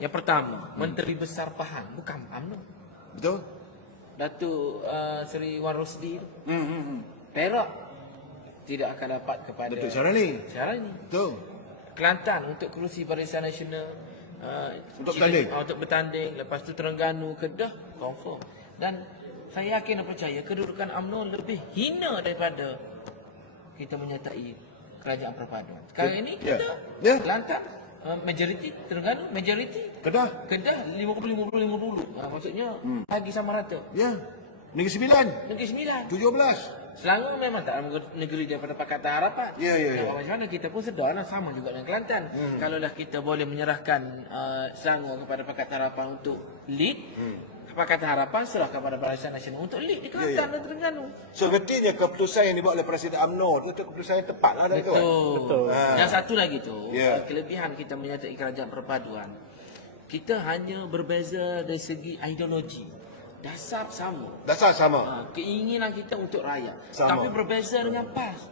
yang pertama Menteri Besar Pahang, bukan UMNO. Betul? Datuk Seri Wan Rosdi Perak tidak akan dapat kepada Datuk Syarani. Syarani. Betul. Kelantan untuk kerusi Barisan Nasional Untuk bertanding. untuk bertanding. Lepas tu Terengganu, Kedah confirm. Dan saya yakin dan percaya kedudukan UMNO lebih hina daripada kita menyertai kerajaan perpaduan. Sekarang ini kita Kelantan majoriti, Terengganu majoriti, Kedah. 50-50-50. Maksudnya bagi sama rata. Ya. Negeri Sembilan. Negeri Sembilan. 17. Selangor memang tak negeri daripada Pakatan Harapan. Ya. Macam mana kita pun sedarlah sama juga dengan Kelantan. Kalaulah kita boleh menyerahkan Selangor kepada Pakatan Harapan untuk lead, Pakatan Harapan serahkan kepada Barisan Nasional untuk lead di Kelantan dan Terengganu. So berarti keputusan yang dibuat oleh Presiden UMNO itu keputusan yang tepat lah dah tu. Betul. Yang satu lagi tu, Ya. kelebihan kita menyertai kerajaan perpaduan. Kita hanya berbeza dari segi ideologi. Dasar sama. Dasar sama. Keinginan kita untuk rakyat. Sama. Tapi berbeza dengan PAS.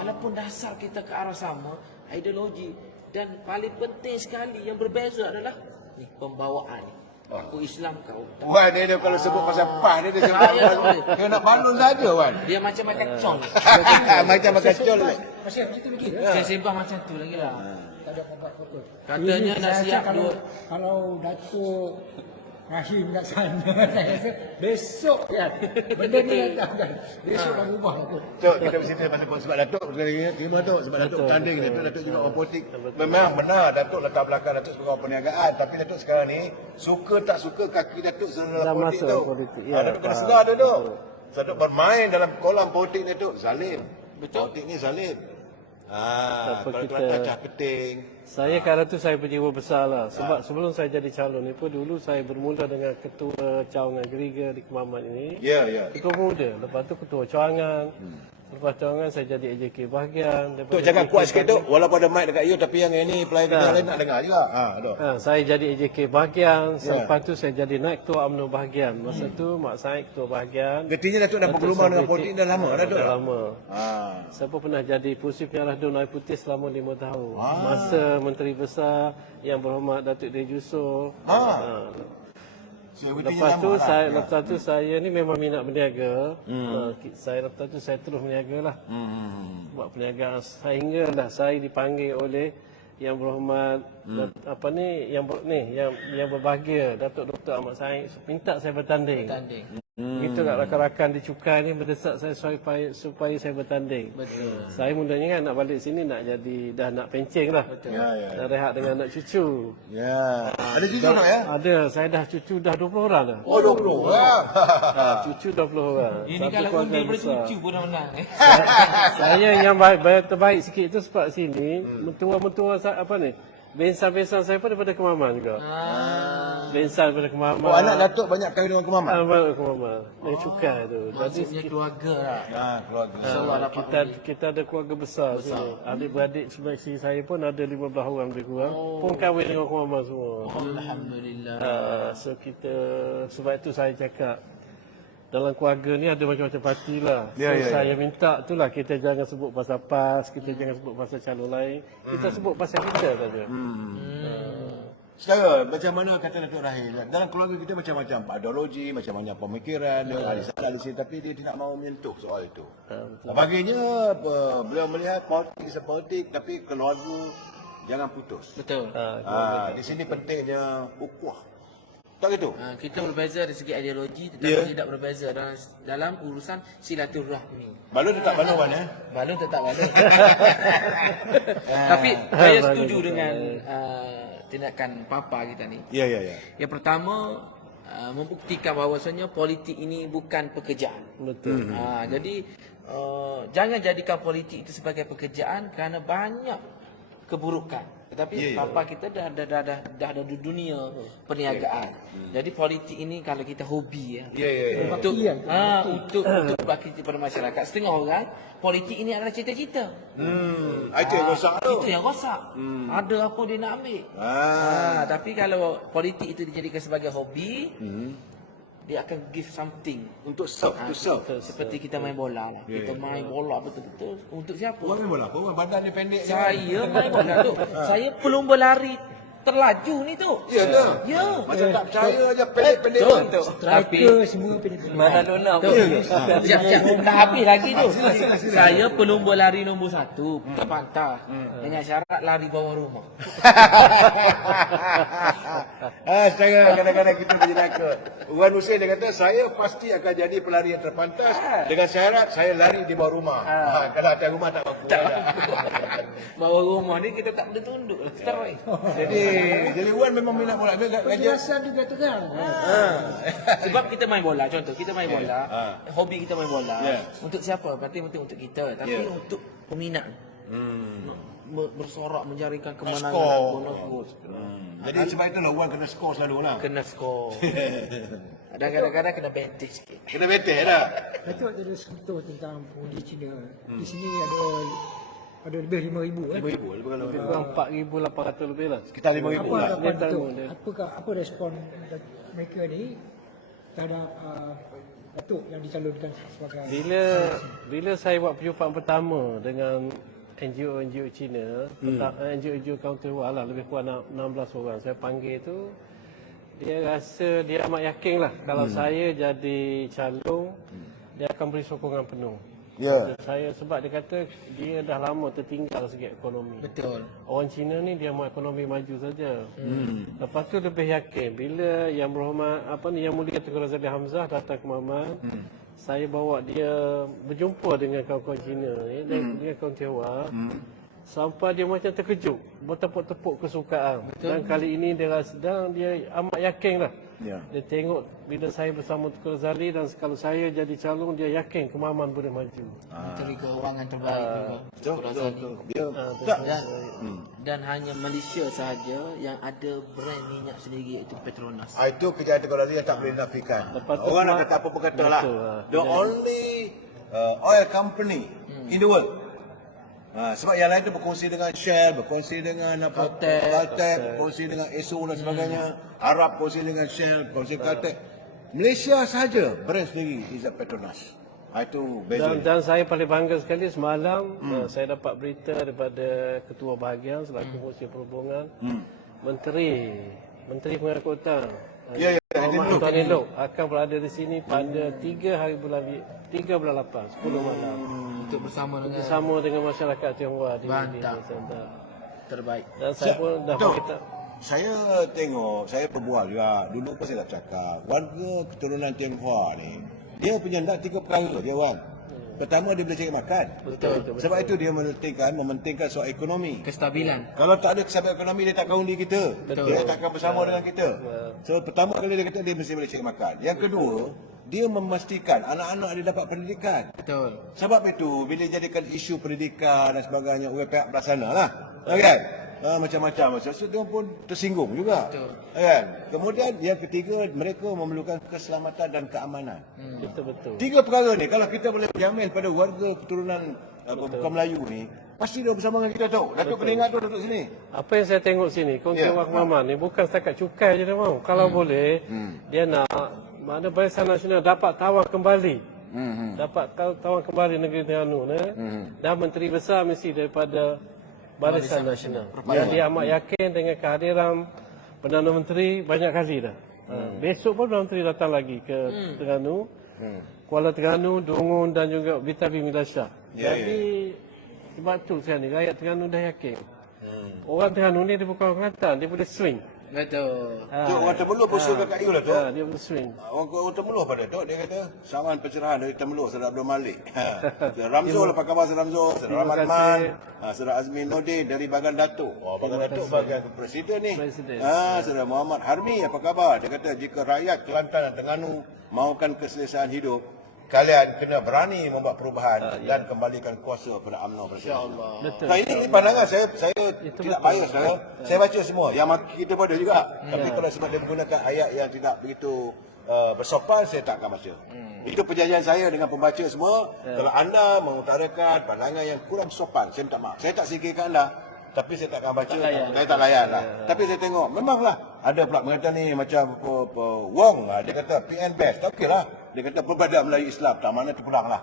Walaupun dasar kita ke arah sama, ideologi, dan paling penting sekali yang berbeza adalah ni, pembawaan ni. Aku Islam, kau tak. Wan dia kalau sebut pasal PAS dia sebut dia nak balon saja Wan. Dia macam makan col. Macam makan col. Masih macam tu lagi. Saya sembang macam tu lagi lah. Tak ada kompak fokus. Katanya nak siap dua. Kalau Datuk Rahim kat sana, saya rasa besok ya. Benda ni dah besok dah berubah kot. Tok, kita bercerita pasal sebab Datuk sekali lagi terima Tok sebab Datuk bertanding Datuk juga orang politik. Memang benar Datuk latar belakang Datuk sebagai orang perniagaan, tapi Datuk sekarang ni suka tak suka kaki Datuk dalam Dah politik masuk tu. politik, ya, Datuk kena faham. sedar Datuk. Datuk bermain dalam kolam politik ni Datuk zalim. Betul. Politik ni zalim. Apa Kalau kita- Kelantan cah peting. Saya kala tu saya berjiwa besar lah. Sebab sebelum saya jadi calon ni pun dulu saya bermula dengan ketua cawangan Geriga di Kemaman ini. Ya. Ketua muda. Lepas tu ketua cawangan. Lepas cawangan saya jadi AJK bahagian. Tok jangan kuat sikit Tok, walaupun ada mic dekat you tapi yang ini pelayan lain nak dengar juga. Tok. Saya jadi AJK bahagian. Selepas tu saya jadi naik ketua UMNO bahagian. Masa tu Mak Said ketua bahagian. Artinya Datuk dah bergelumang dengan politik dah lama dah Tok. Dah lama. Ah. Saya pun pernah jadi Pusri Pengarah Dun Air Putih selama 5 tahun. Masa Menteri Besar Yang Berhormat Datuk Diri Yusof. So, Lepas tu saya ni memang minat berniaga. Lepas tu saya terus berniaga lah. Buat perniagaan sehinggalah saya dipanggil oleh Yang Berhormat yang berbahagia Datuk Dr. Ahmad Said minta saya bertanding. Itulah rakan-rakan di Cukai ni mendesak saya supaya saya bertanding. Betul. Saya mudahnya kan nak balik sini nak nak pencing lah. Nak rehat dengan anak cucu. Ya. Ada cucu nak ya? Ada, saya dah cucu dah 20 orang dah. Oh 20 orang. Cucu 20 orang. Ini Satu kalau keluarga undi boleh besar. cucu pun dah menang. Saya yang terbaik sikit tu sebab sini mentua-mentua apa ni? Bensan-bensan saya pun daripada Kemaman juga. Bensan daripada Kemaman. Oh anak Datuk banyak kahwin dengan Kemaman. Daripada Kemaman. Dari Cukai tu. Jadi Maksudnya keluarga lah. Keluarga. InsyaAllah dapat kita ada keluarga besar sini. Adik-beradik seleksi saya pun ada 15 orang lebih kurang. Pun kahwin dengan Kemaman semua. Alhamdulillah. So kita sebab itu saya cakap dalam keluarga ni ada macam-macam parti lah. Saya minta itulah kita jangan sebut pasal PAS, kita jangan sebut pasal calon lain. Kita sebut pasal kita saja. Sekarang macam mana kata Datuk Rahim, dalam keluarga kita macam-macam ideologi, macam-macam pemikiran, dia ada sana ada sini tapi dia tidak mahu menyentuh soal itu. Baginya beliau melihat politik tapi keluarga jangan putus. Betul. Di sini pentingnya ukhuwah. Tak gitu? Kita berbeza dari segi ideologi tetapi tidak berbeza dalam urusan silaturahmi. Balon tetap balon ya. Balon tetap balon. Tapi saya setuju dengan tindakan Papa kita ni. Ya. Yang pertama membuktikan bahawasanya politik ini bukan pekerjaan. Betul. Jadi jangan jadikan politik itu sebagai pekerjaan kerana banyak keburukan. Tetapi Papa kita dah ada di dunia perniagaan. Jadi politik ini kalau kita hobi untuk beraktiviti pada masyarakat. Setengah orang politik ini adalah cita-cita. Itu yang rosak tu. Itu yang rosak. Ada apa dia nak ambil. Tapi kalau politik itu dijadikan sebagai hobi, dia akan give something Untuk serve, to serve. seperti kita main bola lah. Kita main bola betul-betul untuk siapa? Orang main bola apa? Orang badan dia pendek je. Saya main bola tu. Saya pelumba lari terlaju ni tu. Ya ke? Ya. Macam tak percaya je pendek-pendek Betul. tu. Striker semua pendek-pendek. Maradona pun. Siap-siap. Tak habis lagi tu. Saya pelumba lari nombor 1 terpantas. Dengan syarat lari bawah rumah. Secara kadang-kadang kita berjenaka. Wan Hussein dia kata, saya pasti akan jadi pelari yang terpantas dengan syarat saya lari di bawah rumah. Kalau atas rumah tak mampu. Bawah rumah ni kita tak boleh tunduk. Strike. Jadi Wan memang minat bola. Dia kerja. Penjelasan juga terang. Sebab kita main bola, contoh kita main bola, hobi kita main bola. Yeah. Untuk siapa? Penting untuk kita, tapi untuk peminat. Bersorak menjaringkan kemenangan Skor. bonus. Jadi sebab itulah Wan kena skor selalu lah. Kena skor. Dan kadang-kadang kena bentik sikit. Kena betul dah. Itu ada contoh tentang undi Cina. Di sini ada lebih 5,000 kan. 5,000 lebih kalau. Lebih kurang 4,800 lebih lah. Sekitar 5,000 Apa lah. harapan Dia Datuk? tahu dia. Apa respon mereka ni terhadap Datuk yang dicalonkan sebagai Bila saya buat perjumpaan pertama dengan NGO Cina, NGO Counter War lah, lebih kurang 16 orang. Saya panggil tu, dia rasa dia amat yakin lah kalau saya jadi calon, dia akan beri sokongan penuh. Ya. Saya sebab dia kata dia dah lama tertinggal segi ekonomi. Betul. Orang Cina ni dia mahu ekonomi maju saja. Lepas tu lebih yakin bila yang berhormat yang mulia Tengku Razali Hamzah datang ke Mamat, saya bawa dia berjumpa dengan kawan-kawan Cina ni dengan kawan Tionghoa. Sampai dia macam terkejut, bertepuk-tepuk kesukaan. Dan kali ini dia rasa dia amat yakin lah. Ya. Dia tengok bila saya bersama Tengku Razali dan kalau saya jadi calon, dia yakin Kemaman boleh maju. Menteri Keuangan terbaik juga. Tengku Razali. Dia Dan hanya Malaysia sahaja yang ada brand minyak sendiri iaitu Petronas. itu kejayaan Tengku Razali yang tak boleh dinafikan. Lepas tu Orang nak cuma- kata apa pun kata lah. Betul lah. The only oil company in the world. Sebab yang lain tu berkongsi dengan Shell, berkongsi dengan Caltech, berkongsi dengan Esso dan sebagainya. Arab berkongsi dengan Shell, berkongsi dengan Caltech. Malaysia sahaja brand sendiri is Petronas. Itu beza. Dan saya paling bangga sekali semalam saya dapat berita daripada Ketua Bahagian selaku Menteri Perhubungan, Menteri Pengangkutan Ya, Muhammad Anthony Loh akan berada di sini pada 3 bulan 8, 10 malam. Untuk Bersama dengan masyarakat Tionghoa di Bantang. sana. terbaik. Dan saya pun dah Betul. kita Saya tengok, saya berbual juga. Dulu pun saya dah cakap, warga keturunan Tionghoa ni, dia penyendak 3 perkara dia, Wan. Pertama, dia boleh cari makan. Betul. Sebab itu dia mementingkan soal ekonomi. Kestabilan. Kalau tak ada kesabaran ekonomi, dia tak undi kita. Betul. Dia takkan bersama dengan kita. So, pertama kali dia kata dia mesti boleh cari makan. Yang kedua, dia memastikan anak-anak dia dapat pendidikan. Betul. Sebab itu, bila jadikan isu pendidikan dan sebagainya, orang pihak belah sana lah. Kan? Macam-macam. So, dia pun tersinggung juga. Betul. Kan? Kemudian, yang ketiga, mereka memerlukan keselamatan dan keamanan. betul. 3 perkara ni, kalau kita boleh jamin pada warga keturunan bukan Melayu ni, pasti dia bersama dengan kita tahu. Datuk kena ingat tu, Datuk sini. Apa yang saya tengok sini, Kaunti Wak Maman ni bukan setakat cukai je dia mahu. Kalau boleh, dia nak mana Barisan Nasional dapat tawar kembali. Dapat tawar kembali negeri Terengganu dan Menteri Besar mesti daripada Barisan Nasional. Yang dia amat yakin dengan kehadiran Perdana Menteri banyak kali dah. Besok pun Perdana Menteri datang lagi ke Terengganu. Kuala Terengganu, Dungun dan juga Bitabi Milasha. Jadi sebab tu sekarang ni rakyat Terengganu dah yakin. Orang Terengganu ni dia bukan orang Kelantan, dia boleh swing. Betul. Tu orang Temeloh bersul dekat you lah tu. Dia berswing. Orang Temeloh pada tu dia kata saman pencerahan dari Temeloh Saudara Abdul Malik. Saudara Ramzul apa khabar Saudara Ramzul? Saudara Terima Rahman, kasih. Saudara Azmin Nordin dari Bagan Datuk. Oh, Bagan Datuk bagian presiden ni. Presiden. Saudara Muhammad Harmi apa khabar? Dia kata jika rakyat Kelantan dan Terengganu mahukan keselesaan hidup, kalian kena berani membuat perubahan dan kembalikan kuasa kepada UMNO. InsyaAllah. Betul. Nah, ini pandangan saya Itu tidak betul. bias saya. Saya baca semua. Yang maki kita pada juga. Tapi kalau sebab dia menggunakan ayat yang tidak begitu bersopan, saya tak akan baca. Itu perjanjian saya dengan pembaca semua. Kalau anda mengutarakan pandangan yang kurang sopan, saya minta maaf. Saya tak singkirkan anda. Tapi saya tak akan baca. Saya tak layan lah. Tapi saya tengok, memanglah ada pula mengatakan ni macam Wong. Dia kata PN best. Okey lah. Dia kata Perbadan Melayu Islam. Tak mana terpulang lah.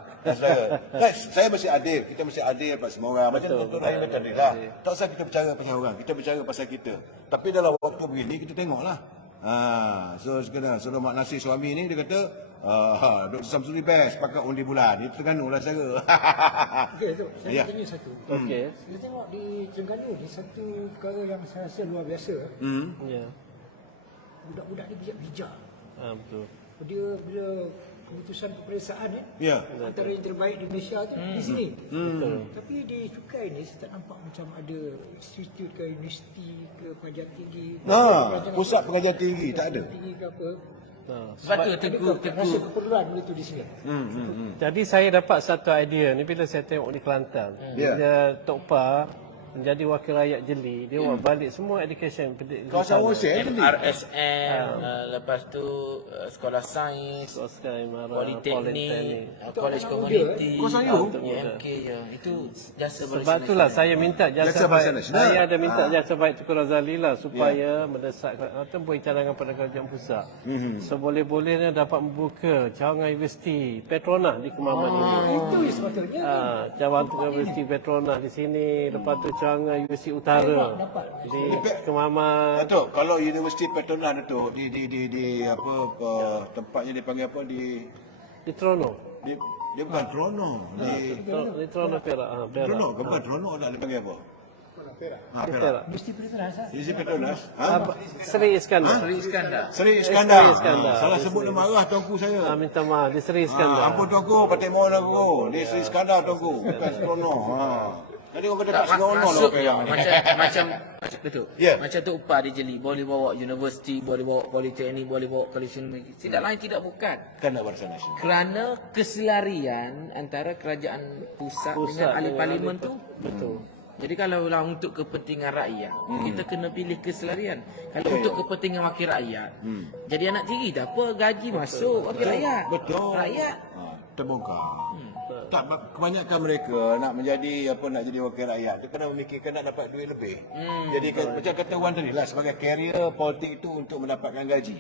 Saya mesti adil. Kita mesti adil pada semua orang. Macam Dr. Rahim kata tadi lah. Tak usah kita bercara pasal orang. Kita bercara pasal kita. Tapi dalam waktu begini, kita tengoklah. So sekarang Saudara Mak Nasir suami ni, dia kata Dr. Samsuri best pakai undi bulan. Itu Terengganu lah saya. Okey, Datuk, saya Ya. tanya satu. Okey. Saya tengok di Terengganu ni satu perkara yang saya rasa luar biasa. Ya. Budak-budak ni bijak-bijak. Betul. Dia bila keputusan peperiksaan Ya. antara yang terbaik di Malaysia tu di sini. Tapi di Cukai ni saya tak nampak macam ada institut ke universiti ke pengajian tinggi. Pusat pengajian tinggi tak ada. Tinggi ke apa. Sebab tu Adakah rasa keperluan benda tu di sini? Jadi saya dapat satu idea ni bila saya tengok di Kelantan. Dia Tok Pa menjadi wakil rakyat jeli, dia buat balik semua education pendidikan. Kawasan Hosel tu ni. RSM, lepas tu sekolah sains, politeknik, college community, Kawasan you? UMK ya. Itu jasa Sebab Barisan itulah saya minta Jasa jasa Barisan baik. Nasional. Saya ada minta jasa baik Tuku Razali lah supaya mendesak tempoh cadangan pada kerajaan pusat. Seboleh-bolehnya dapat membuka cawangan universiti Petronas di Kemaman ini. Itu sepatutnya. Cawangan Universiti Petronas di sini, lepas tu cawangan Universiti Utara di Kemaman. Datuk, kalau Universiti Petronas tu di apa tempatnya dipanggil apa di Di dia bukan Trono Di Trono Perak. Trono bukan Trono ada dipanggil apa? Perak. Perak. Mesti Petronas. Universiti Petronas. Seri Iskandar. Seri Iskandar. Seri Iskandar. Seri Iskandar. Salah sebut nama arah tuanku saya. Minta maaf, di Seri Iskandar. Ampun tuanku, patik mohon aku. Di Seri Iskandar tuanku, bukan Trono. Tadi orang kata tak seronok lah Masuk Perak ni. macam betul. Ya. Macam tu upah dia jeli, boleh bawa universiti, boleh bawa politeknik, boleh bawa college community. Tidak lain tidak bukan. Kerana Barisan Nasional. Kerana keselarian antara kerajaan pusat dengan ahli parlimen tu Betul. Jadi kalau lah untuk kepentingan rakyat, kita kena pilih keselarian. Kalau untuk kepentingan wakil rakyat, jadi anak tiri tak apa, gaji masuk wakil rakyat. Betul. Rakyat. Terbongkar. Tak, kebanyakan mereka nak menjadi nak jadi wakil rakyat, dia kena memikirkan nak dapat duit lebih. Jadi macam kata Wan tadi lah, sebagai karier politik itu untuk mendapatkan gaji.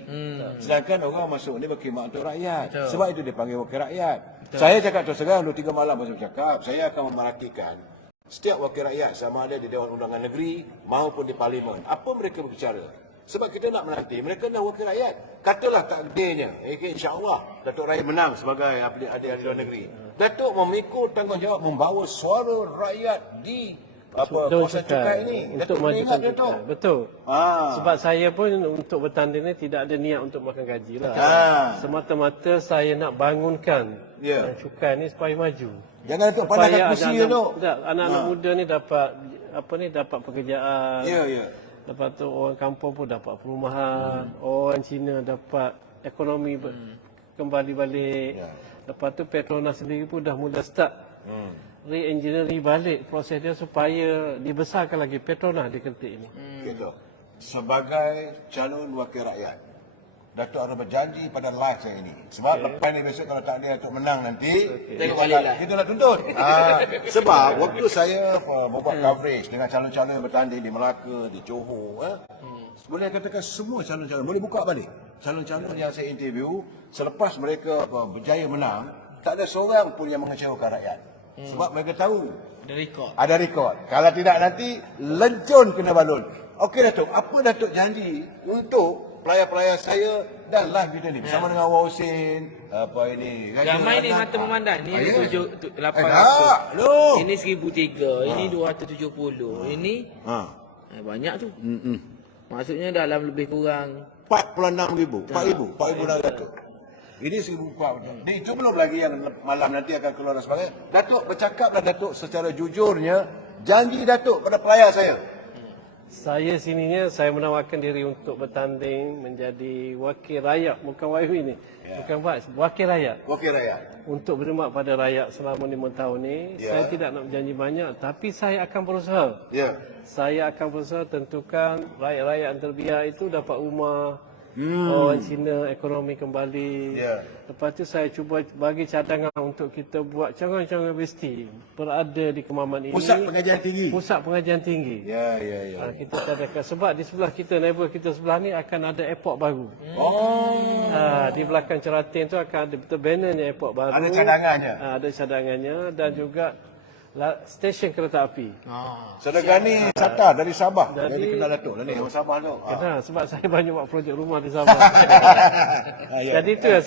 Sedangkan orang masuk ni berkhidmat untuk rakyat. Sebab itu dia panggil wakil rakyat. Saya cakap terus terang 2-3 malam saya cakap, saya akan memerhatikan setiap wakil rakyat sama ada di Dewan Undangan Negeri maupun di Parlimen. Apa mereka berbicara? Sebab kita nak menanti, mereka nak wakil rakyat. Katalah takdirnya, insya-Allah Datuk Rahim menang sebagai ahli luar negeri. Datuk memikul tanggungjawab membawa suara rakyat di kawasan Cukai ini. Untuk Datuk majukan ingat dia tu. Cukai. Betul. Sebab saya pun untuk bertanding ni tidak ada niat untuk makan gaji lah. Semata-mata saya nak bangunkan Cukai ni supaya maju. Jangan Datuk pandangkan kursi dia tu. Anak-anak muda ni dapat dapat pekerjaan. Ya. Lepas tu orang kampung pun dapat perumahan. Orang Cina dapat ekonomi kembali balik. Lepas tu Petronas sendiri pun dah mula start re-engineering balik proses dia supaya dibesarkan lagi Petronas di Keltik ini. Gitu. Sebagai calon wakil rakyat, Datuk Arif berjanji pada live saya ini. Sebab lepas ni besok kalau tak ada Datuk menang nanti, kita nak tuntut. Sebab waktu saya membuat coverage dengan calon-calon yang bertanding di Melaka, di Johor, boleh katakan semua calon-calon, boleh buka balik. Calon-calon yang saya interview, selepas mereka berjaya menang, tak ada seorang pun yang mengecewakan rakyat. Sebab mereka tahu ada rekod. Kalau tidak nanti lencun kena balun. Okey Datuk, apa Datuk janji untuk pelayar-pelayar saya dan live kita ni bersama dengan Awang Hussein Ramai ni mata memandang. Ni ada 800. Ini 1003, ini 270. Ini banyak tu. Maksudnya dalam lebih kurang 46,000. 4,600. Ini 1,400. Ni itu belum lagi yang malam nanti akan keluar dan sebagainya. Datuk bercakaplah Datuk secara jujurnya. Janji Datuk pada pelayar saya. Saya sininya saya menawarkan diri untuk bertanding menjadi wakil rakyat, bukan YB ni. Bukan wakil rakyat. Wakil rakyat. Untuk berkhidmat pada rakyat selama 5 tahun ni. Saya tidak nak berjanji banyak, tapi saya akan berusaha. Ya. Saya akan berusaha tentukan rakyat-rakyat yang terbiar itu dapat rumah, orang Cina ekonomi kembali. Lepas tu saya cuba bagi cadangan untuk kita buat cawangan-cawangan universiti berada di Kemaman ini. Pusat pengajian tinggi. Pusat pengajian tinggi. Ya. Kita cadangkan sebab di sebelah kita, neighbor kita sebelah ni akan ada airport baru. Di belakang Ceratin tu akan ada betul bannernya airport baru. Ada cadangannya. Ada cadangannya dan juga stesen kereta api. Saudara Gani Sata dari Sabah. Jadi kenal Datuk ni orang Sabah tu. Kenal sebab saya banyak buat projek rumah di Sabah. Jadi itu yang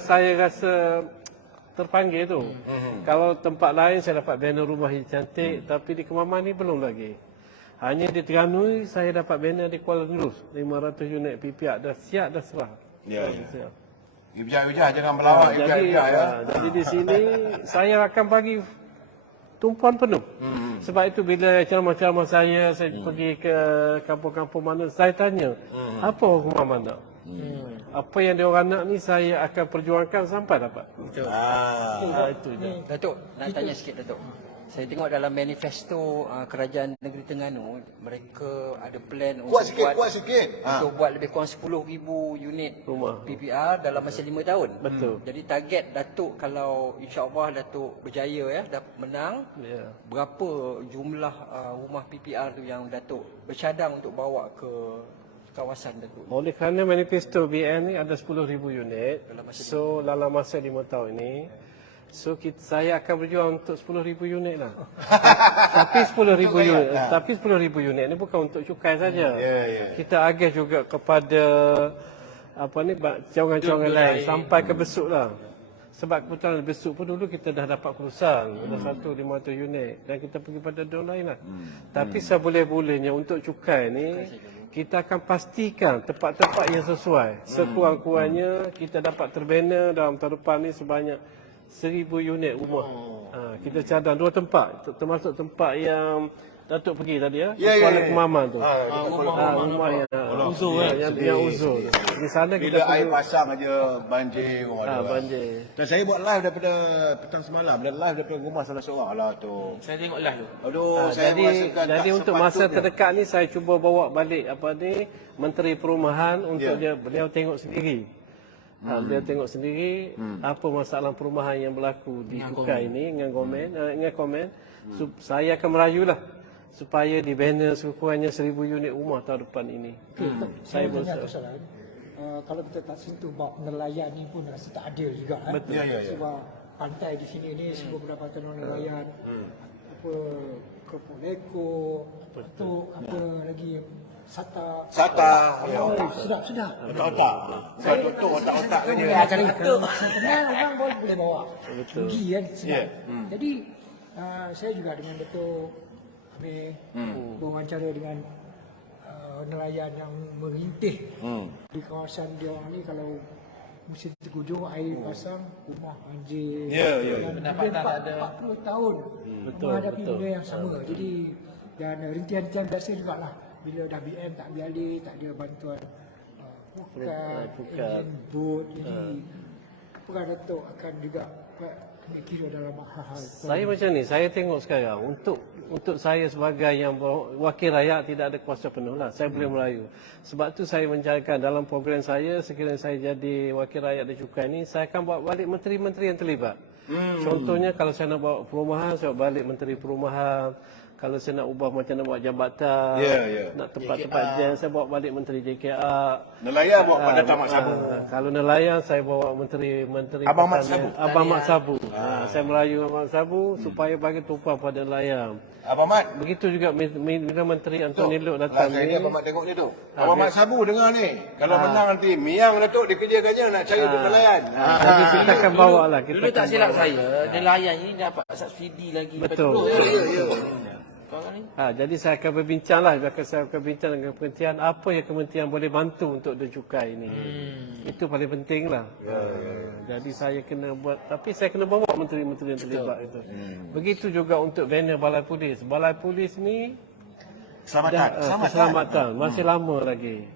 saya rasa terpanggil tu. Kalau tempat lain saya dapat banner rumah yang cantik, tapi di Kemaman ni belum lagi. Hanya di Terengganu saya dapat banner di Kuala Nerus 500 unit PPR dah siap dah serah. Ya. Ijah jangan melawak ijah ya. Jadi di sini saya akan bagi tumpuan penuh. Sebab itu bila ceramah-ceramah saya pergi ke kampung-kampung mana, saya tanya, apa hukuman mana? Apa yang diorang nak ni saya akan perjuangkan sampai dapat. betul. Itu je. Datuk, nak tanya sikit Datuk. Saya tengok dalam manifesto Kerajaan Negeri Terengganu, mereka ada plan Kuat sikit. untuk buat lebih kurang 10,000 unit Rumah. PPR dalam masa 5 tahun. Betul. Jadi target Datuk kalau insya-Allah Datuk berjaya dapat menang, Ya. berapa jumlah rumah PPR tu yang Datuk bercadang untuk bawa ke kawasan Datuk? Oleh kerana manifesto BN ni ada 10,000 unit. So dalam masa 5 tahun ini, saya akan berjuang untuk 10,000 unit lah. Tapi 10,000 unit, unit ni bukan untuk cukai saja. Kita agih juga kepada cawangan-cawangan lain sampai ke besuk lah. Sebab kebetulan besuk pun dulu kita dah dapat kerusan, ada 500 unit dan kita pergi pada dua lain lah. Tapi seboleh-bolehnya untuk cukai ni kita akan pastikan tempat-tempat yang sesuai. Sekurang-kurangnya kita dapat terbina dalam tahun depan ni sebanyak 1,000 unit rumah. Kita cadang 2 tempat, termasuk tempat yang Datuk pergi tadi Kuala Kemaman tu. Rumah yang uzur yang uzur. Di sana Bila kita air pasang aja banjir banjir. Dan saya buat live daripada petang semalam, dan live daripada rumah salah seorang. Alah tu. Saya tengok lah tu. Aduh, saya merasakan Jadi tak untuk masa sepatutnya. terdekat ni saya cuba bawa balik Menteri Perumahan untuk beliau tengok sendiri. Dia tengok sendiri apa masalah perumahan yang berlaku di Kukai ini dengan komen. Saya akan merayulah supaya di banner sekurang-kurangnya 1,000 unit rumah tahun depan ini. Saya berusaha. Kalau kita tak sentuh bab nelayan ni pun rasa tak adil juga. Betul. Sebab pantai di sini ni semua pendapatan orang nelayan. Apa kerupuk leko, atau apa lagi sata. Sedap. Otak-otak. Saya tutup otak-otak saja. Sebenarnya orang boleh bawa. Rugi kan sedap. Jadi saya juga dengan Datuk Amir berwawancara dengan nelayan yang merintih di kawasan dia ni. Kalau musim terhujung air pasang, rumah banjir. Pendapatan ada 40 tahun menghadapi benda yang sama. Jadi dan rintihan-rintihan biasa jugalah. Bila dah BM tak bialik, tak ada bantuan pukat, enjin boat. Jadi apakah Datuk akan juga ambil kira dalam hal-hal Saya macam ni, saya tengok sekarang untuk saya sebagai yang wakil rakyat tidak ada kuasa penuh lah. Saya boleh merayu. Sebab tu saya mencarikan dalam program saya, sekiranya saya jadi wakil rakyat di Cukai ni, saya akan bawa balik menteri-menteri yang terlibat. Contohnya kalau saya nak bawa perumahan, saya bawa balik menteri perumahan. Kalau saya nak ubah macam nak buat jambatan, nak tempat-tempat jam, saya bawa balik menteri JKR. Nelayan bawa pada Tamak Sabu. Kalau nelayan saya bawa menteri Abang Mat Sabu. Abang Mat Sabu. Saya merayu Abang Mat Sabu supaya bagi tumpuan pada nelayan. Abang Mat. Begitu juga bila Menteri Antoni Lok datang Saya ni. ni Abang Mat tengok ni tu. Abang Mat Sabu dengar ni. Kalau menang nanti miang Datuk dikerja-kerja nak cari untuk nelayan. Jadi kita akan bawa lah. Dulu tak silap saya, nelayan ini dapat subsidi lagi. Betul. Jadi saya akan berbincanglah, saya akan bincang dengan kementerian apa yang kementerian boleh bantu untuk dan cukai ini. Itu paling penting lah. Jadi saya kena buat, tapi saya kena bawa menteri-menteri yang terlibat itu. Begitu juga untuk banner Balai Polis. Balai Polis ni keselamatan masih lama lagi.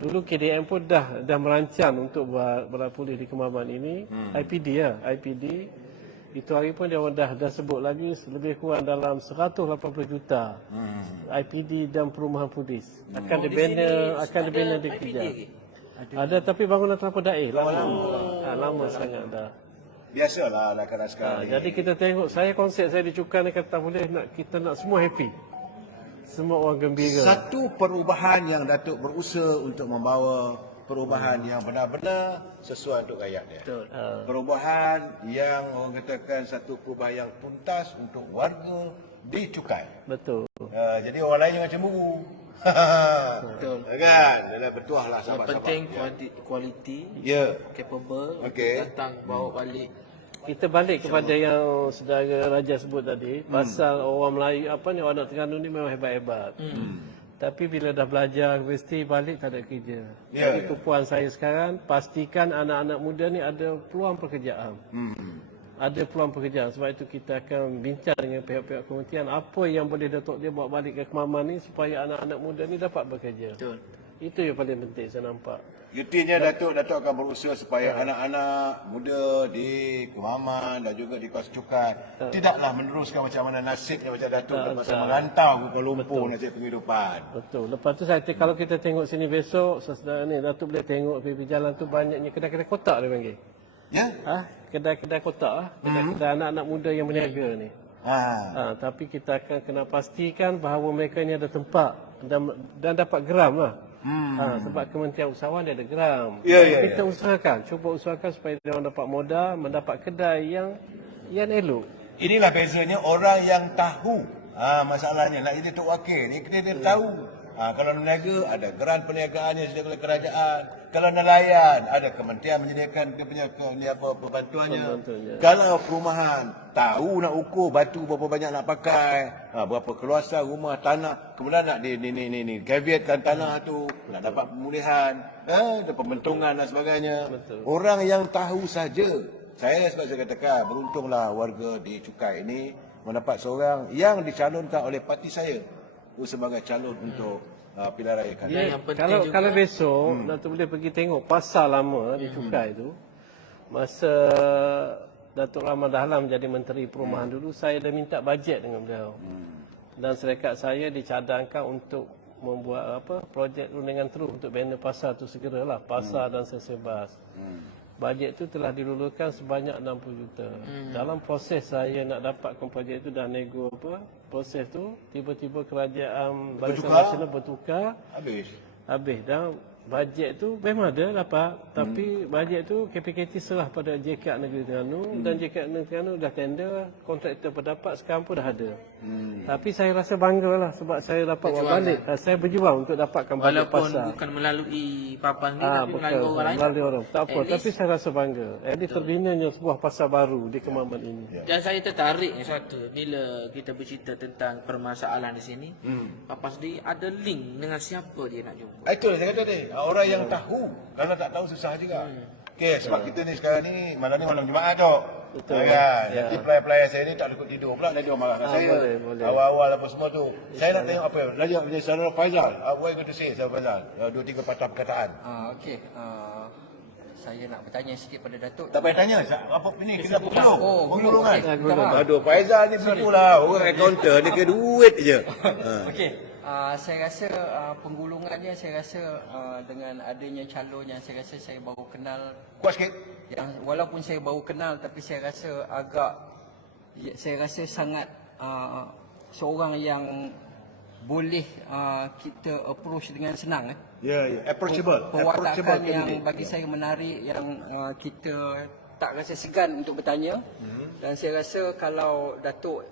Dulu KDM pun dah merancang untuk buat Balai Polis di Kemaman ini. IPD itu hari pun dia dah sebut lagi lebih kurang dalam 180 juta IPD dan perumahan polis akan dibina di kerja. Ada tapi bangunan terlalu daih lama sangat dah. Biasalah nak sekarang. Jadi kita tengok, konsep saya di Cukai ni kata boleh kita nak semua happy. Semua orang gembira. Satu perubahan yang Datuk berusaha untuk membawa perubahan yang benar-benar sesuai untuk rakyat dia. Perubahan yang orang katakan satu perubahan yang tuntas untuk warga di Cukai. Betul. Jadi orang lain jangan cemburu. Betul. Kan? Dah bertuahlah Yang sahabat-sahabat. penting quality, capable, datang bawa balik. Kita balik kepada yang saudara Raja sebut tadi, pasal orang Melayu orang Terengganu ni memang hebat-hebat. Tapi bila dah belajar universiti balik tak ada kerja. Jadi tumpuan saya sekarang pastikan anak-anak muda ni ada peluang pekerjaan. Ada peluang pekerjaan. Sebab itu kita akan bincang dengan pihak-pihak kementerian apa yang boleh Datuk dia bawa balik ke Kemaman ni supaya anak-anak muda ni dapat bekerja. Betul. Itu yang paling penting saya nampak. Intinya Datuk akan berusaha supaya anak-anak muda di Kemaman dan juga di kawasan Cukai tidaklah meneruskan macam mana nasibnya macam Datuk lepas merantau ke Kuala Lumpur nasib penghidupan. Betul. Lepas tu kalau kita tengok sini besok, saudara ni Datuk boleh tengok pergi jalan tu banyaknya kedai-kedai kotak dia panggil. Ya? Kedai-kedai kotak kedai-kedai anak-anak muda yang berniaga ni. Tapi kita akan kena pastikan bahawa mereka ni ada tempat dan dapat geram lah. Sebab Kementerian Usahawan dia ada geram. Kita cuba usahakan supaya dia orang dapat modal, mendapat kedai yang elok. Inilah bezanya orang yang tahu. Masalahnya nak jadi tok wakil ni dia tahu. Kalau berniaga ada geran perniagaannya disediakan oleh kerajaan. Kalau nelayan ada kementerian menyediakan dia punya perbantuannya. Kalau perumahan tahu nak ukur batu berapa banyak nak pakai, berapa keluasan rumah tanah, kemudian nak caveatkan tanah tu, nak dapat pemulihan, ada pembentungan dan sebagainya. Orang yang tahu saja. Sebab saya katakan beruntunglah warga di Cukai ini mendapat seorang yang dicalonkan oleh parti saya sebagai calon untuk pilihan raya kali. Kalau besok Datuk boleh pergi tengok pasar lama di Cukai tu. Masa Datuk Rahman Dahlan menjadi Menteri Perumahan dulu, saya dah minta bajet dengan beliau. Dan syarikat saya dicadangkan untuk membuat projek rundingan terus untuk bina pasar tu segeralah, pasar dan stesen bas. Bajet tu telah dilulukan sebanyak 60 juta. Dalam proses saya nak dapatkan projek itu dan nego proses tu, tiba-tiba kerajaan Barisan Nasional bertukar. Habis dan bajet tu memang ada dapat, tapi bajet tu KPKT serah pada JKT Negeri Terengganu dan JKT Negeri Terengganu dah tender, kontraktor pendapat sekarang pun dah ada. Tapi saya rasa banggalah sebab saya dapat bawa balik. Saya berjuang untuk dapatkan bajet pasar. Walaupun bukan melalui papan ni tapi melalui orang lain. Melalui orang. Tak apa, tapi saya rasa bangga. Jadi terbinanya sebuah pasar baru di Kemaman ini. Dan saya tertarik satu bila kita bercerita tentang permasalahan di sini. Papa sendiri ada link dengan siapa dia nak jumpa. Itulah saya kata tadi. Orang yang tahu. Kalau tak tahu susah juga. Sebab kita ni sekarang ni malam ni malam Jumaat tu. Betul. Nanti pelayan-pelayan saya ni tak cukup tidur pula. Nanti dia marah dengan saya. Boleh. Awal-awal apa semua tu. Saya nak tengok apa. Lagi punya saudara Faizal. What are you going to say, saudara Faizal? 2-3 patah perkataan. Okey. Saya nak bertanya sikit pada Datuk. Tak payah tanya. Apa ni? Kita pengulung. Pengulung kan? Minta Aduh, Faizal ni begitulah. Orang akaunter ni ke duit je. Okey. Saya rasa penggulungannya saya rasa dengan adanya calon yang saya rasa saya baru kenal, Kuat sikit. yang walaupun saya baru kenal tapi saya rasa saya rasa sangat seorang yang boleh kita approach dengan senang. Approachable. Pewatakan yang bagi saya menarik, yang kita tak rasa segan untuk bertanya. Dan saya rasa kalau Datuk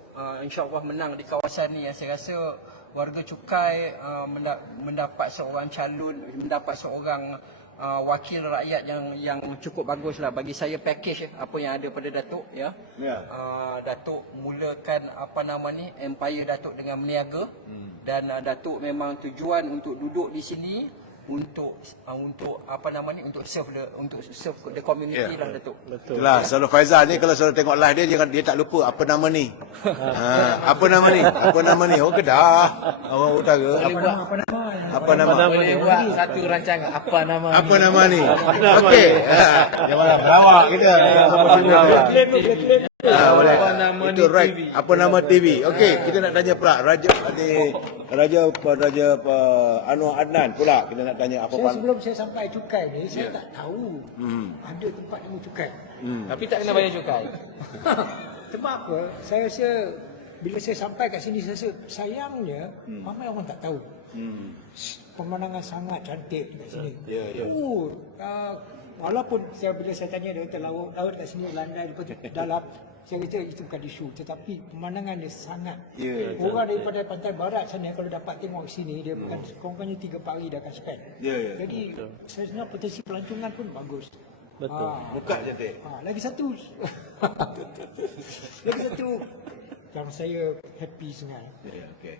insya-Allah menang di kawasan ni, saya rasa warga Cukai mendapat seorang calon, mendapat seorang wakil rakyat yang cukup bagus lah bagi saya. Package apa yang ada pada Datuk ya. Datuk mulakan empire Datuk dengan berniaga dan Datuk memang tujuan untuk duduk di sini untuk untuk serve the community lah Datuk. Itulah selalu Faizal ni kalau selalu tengok live dia tak lupa apa nama ni. Apa nama ni? Apa nama ni? Oh Kedah. Orang utara. Apa nama? Boleh buat satu rancangan. Apa nama ni? Apa nama ni? Okey. Dia malah pelawak kita. Boleh. Apa nama Itu ni right. TV? Apa nama TV? Okey, kita nak tanya pula Raja Anwar Adnan pula kita nak tanya apa Sebelum saya sampai cukai ni, saya tak tahu ada tempat nama cukai. Tapi tak kena bayar cukai. Sebab apa? Saya rasa bila saya sampai kat sini, saya rasa sayangnya ramai orang tak tahu. Pemandangan sangat cantik kat sini. Walaupun bila saya tanya dia kata laut kat sini landai lepas tu dalam, saya kata itu bukan isu, tetapi pemandangan dia sangat. Orang daripada pantai barat sana kalau dapat tengok sini, dia bukan kurang-kurangnya 3-4 hari dah akan spend. Jadi saya sebenarnya potensi pelancongan pun bagus. Betul. buka cantik. Lagi satu yang saya happy sangat. Okey.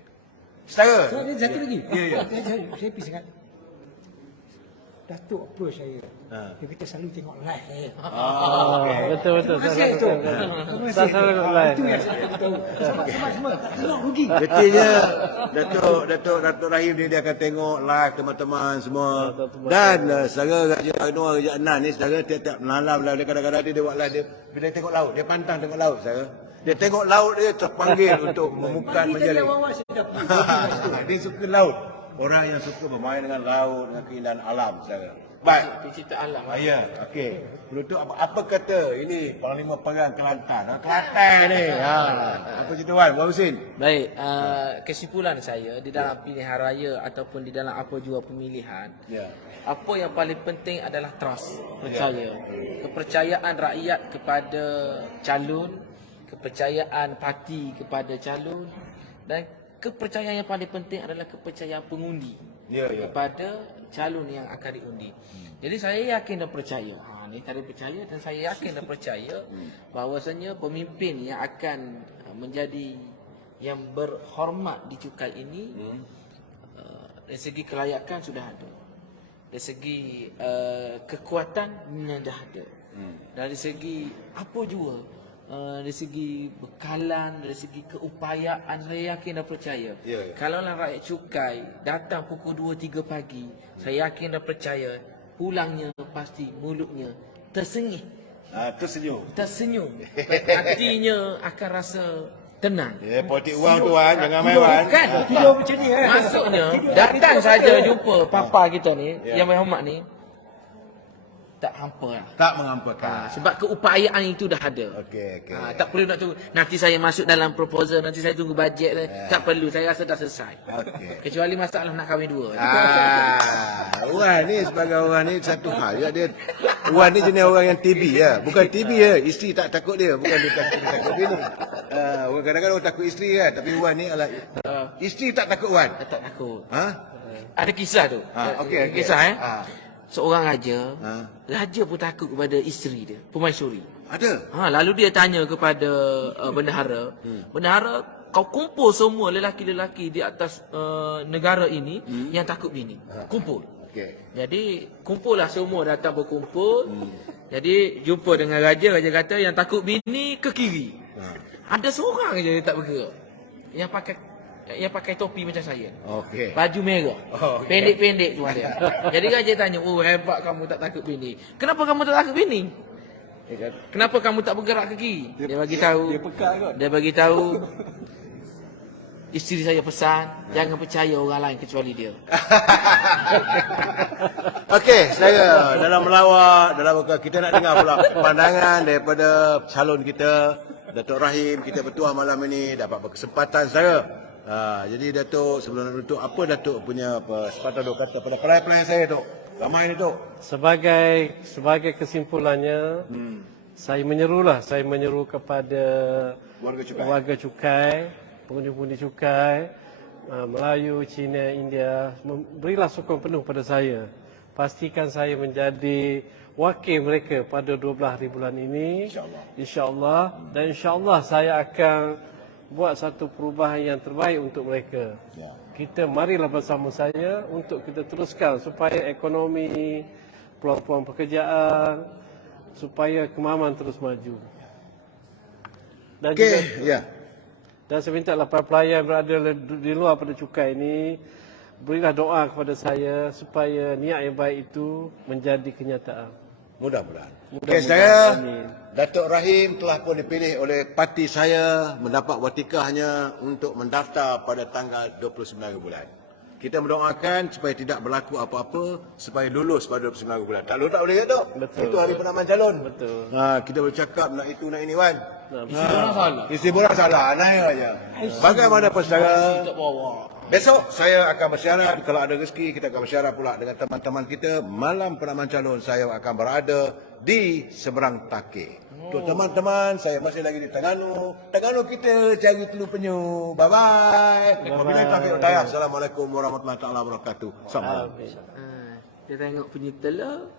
Setara. So, ada satu lagi. Saya happy sangat. Datuk approach saya. Dia kata selalu tengok live. Betul. Terima kasih Datuk. Saya selalu tengok live. Itu yang saya nak tahu. Semua. Tengok rugi. Getihnya Datuk Rahim ni dia akan tengok live teman-teman semua. Dan saudara Raja Anwar Raja Adnan ni saudara tiap-tiap malam lah dia kadang-kadang dia buat live dia bila dia tengok laut, dia pantang tengok laut saudara. Dia tengok laut dia terpanggil untuk memukan menjadi. Dia suka laut. Orang yang suka bermain dengan laut, dengan keindahan alam saudara. Baik. Pencipta alam. Ya, okey. Penutup apa kata ini Panglima Perang Kelantan? Kelantan ni. Apa cerita Wan? Wan Husin. Baik, kesimpulan saya di dalam pilihan raya ataupun di dalam apa jua pemilihan, apa yang paling penting adalah trust, percaya. Kepercayaan rakyat kepada calon, kepercayaan parti kepada calon, dan kepercayaan yang paling penting adalah kepercayaan pengundi kepada calon yang akan diundi. Jadi saya yakin dan percaya. Ni tadi percaya dan saya yakin dan percaya bahawasanya pemimpin yang akan menjadi yang berhormat di cukai ini dari segi kelayakan sudah ada. Dari segi kekuatan dah ada. Dari segi apa jua, dari segi bekalan, dari segi keupayaan, saya yakin dan percaya. Kalaulah rakyat cukai datang pukul 2-3 pagi, saya yakin dan percaya pulangnya pasti mulutnya tersengih. Tersenyum. Hatinya akan rasa tenang. Politik wang tu Wan, jangan main Wan. Kan? Maksudnya datang saja jumpa papa kita ni, yang berhormat ni, tak hampa lah. Tak mengampakan. Sebab keupayaan itu dah ada. Okey. Tak perlu nak tunggu nanti saya masuk dalam proposal, nanti saya tunggu bajet. Tak perlu, saya rasa dah selesai. Kecuali masalah nak kahwin dua. Wan ni sebagai orang ni satu hal dia Wan ni jenis orang yang TB ya. Bukan TB ya, isteri tak takut dia, bukan dia takut dia ni. Orang kadang-kadang orang takut isteri kan, tapi Wan ni adalah isteri tak takut Wan. Tak takut. Ada kisah tu. Okey. Kisah seorang raja pun takut kepada isteri dia, permaisuri. Ada. Lalu dia tanya kepada bendahara, bendahara, kau kumpul semua lelaki-lelaki di atas negara ini yang takut bini. Kumpul. Jadi kumpullah semua datang berkumpul. Jadi jumpa dengan raja kata yang takut bini ke kiri. Ada seorang je yang tak bergerak. Yang pakai topi macam saya. Baju merah. Pendek-pendek tu ada. Jadi raja tanya, hebat kamu tak takut bini. Kenapa kamu tak takut bini? Kenapa kamu tak bergerak ke kiri? Dia bagi tahu. Isteri saya pesan, jangan percaya orang lain kecuali dia. Okey, saya dalam melawak, kita nak dengar pula pandangan daripada calon kita, Datuk Rahim. Kita bertuah malam ini dapat berkesempatan saudara. Jadi Datuk, sebelum nak tutup, apa Datuk punya sepatah Datuk kata pada pelayan-pelayan saya Datuk? Ramai ni Datuk. Sebagai kesimpulannya, saya menyeru kepada warga cukai, pengundi-pengundi cukai, Melayu, Cina, India, berilah sokong penuh pada saya pastikan saya menjadi wakil mereka pada 12 hari bulan ini. InsyaAllah. Dan insyaAllah saya akan buat satu perubahan yang terbaik untuk mereka. Kita marilah bersama saya untuk kita teruskan supaya ekonomi, peluang-peluang pekerjaan, supaya kemaman terus maju. Dan juga, dan saya minta lah para pelayan berada di luar pada cukai ini, berilah doa kepada saya supaya niat yang baik itu menjadi kenyataan. Mudah-mudahan. Okey, saya Datuk Rahim telah pun dipilih oleh parti saya mendapat watikahnya untuk mendaftar pada tanggal 29 bulan. Kita mendoakan supaya tidak berlaku apa-apa, supaya lulus pada 29 bulan. Tak lulus tak boleh, Datuk. Itu hari penamaan calon. Betul. Kita boleh cakap nak itu nak ini, Wan. Isi bola salah. Naik aja. Bagaimanapun saudara, besok saya akan bersyarat, kalau ada rezeki kita akan bersyarat pula dengan teman-teman kita. Malam penamaan calon saya akan berada di seberang Takir. Untuk teman-teman, saya masih lagi di Terengganu. Terengganu kita cari Teluk Penyu. Bye-bye. Wabillahi taufiq wal hidayah. Assalamualaikum warahmatullahi wabarakatuh. Assalamualaikum. Dia tengok punya telur.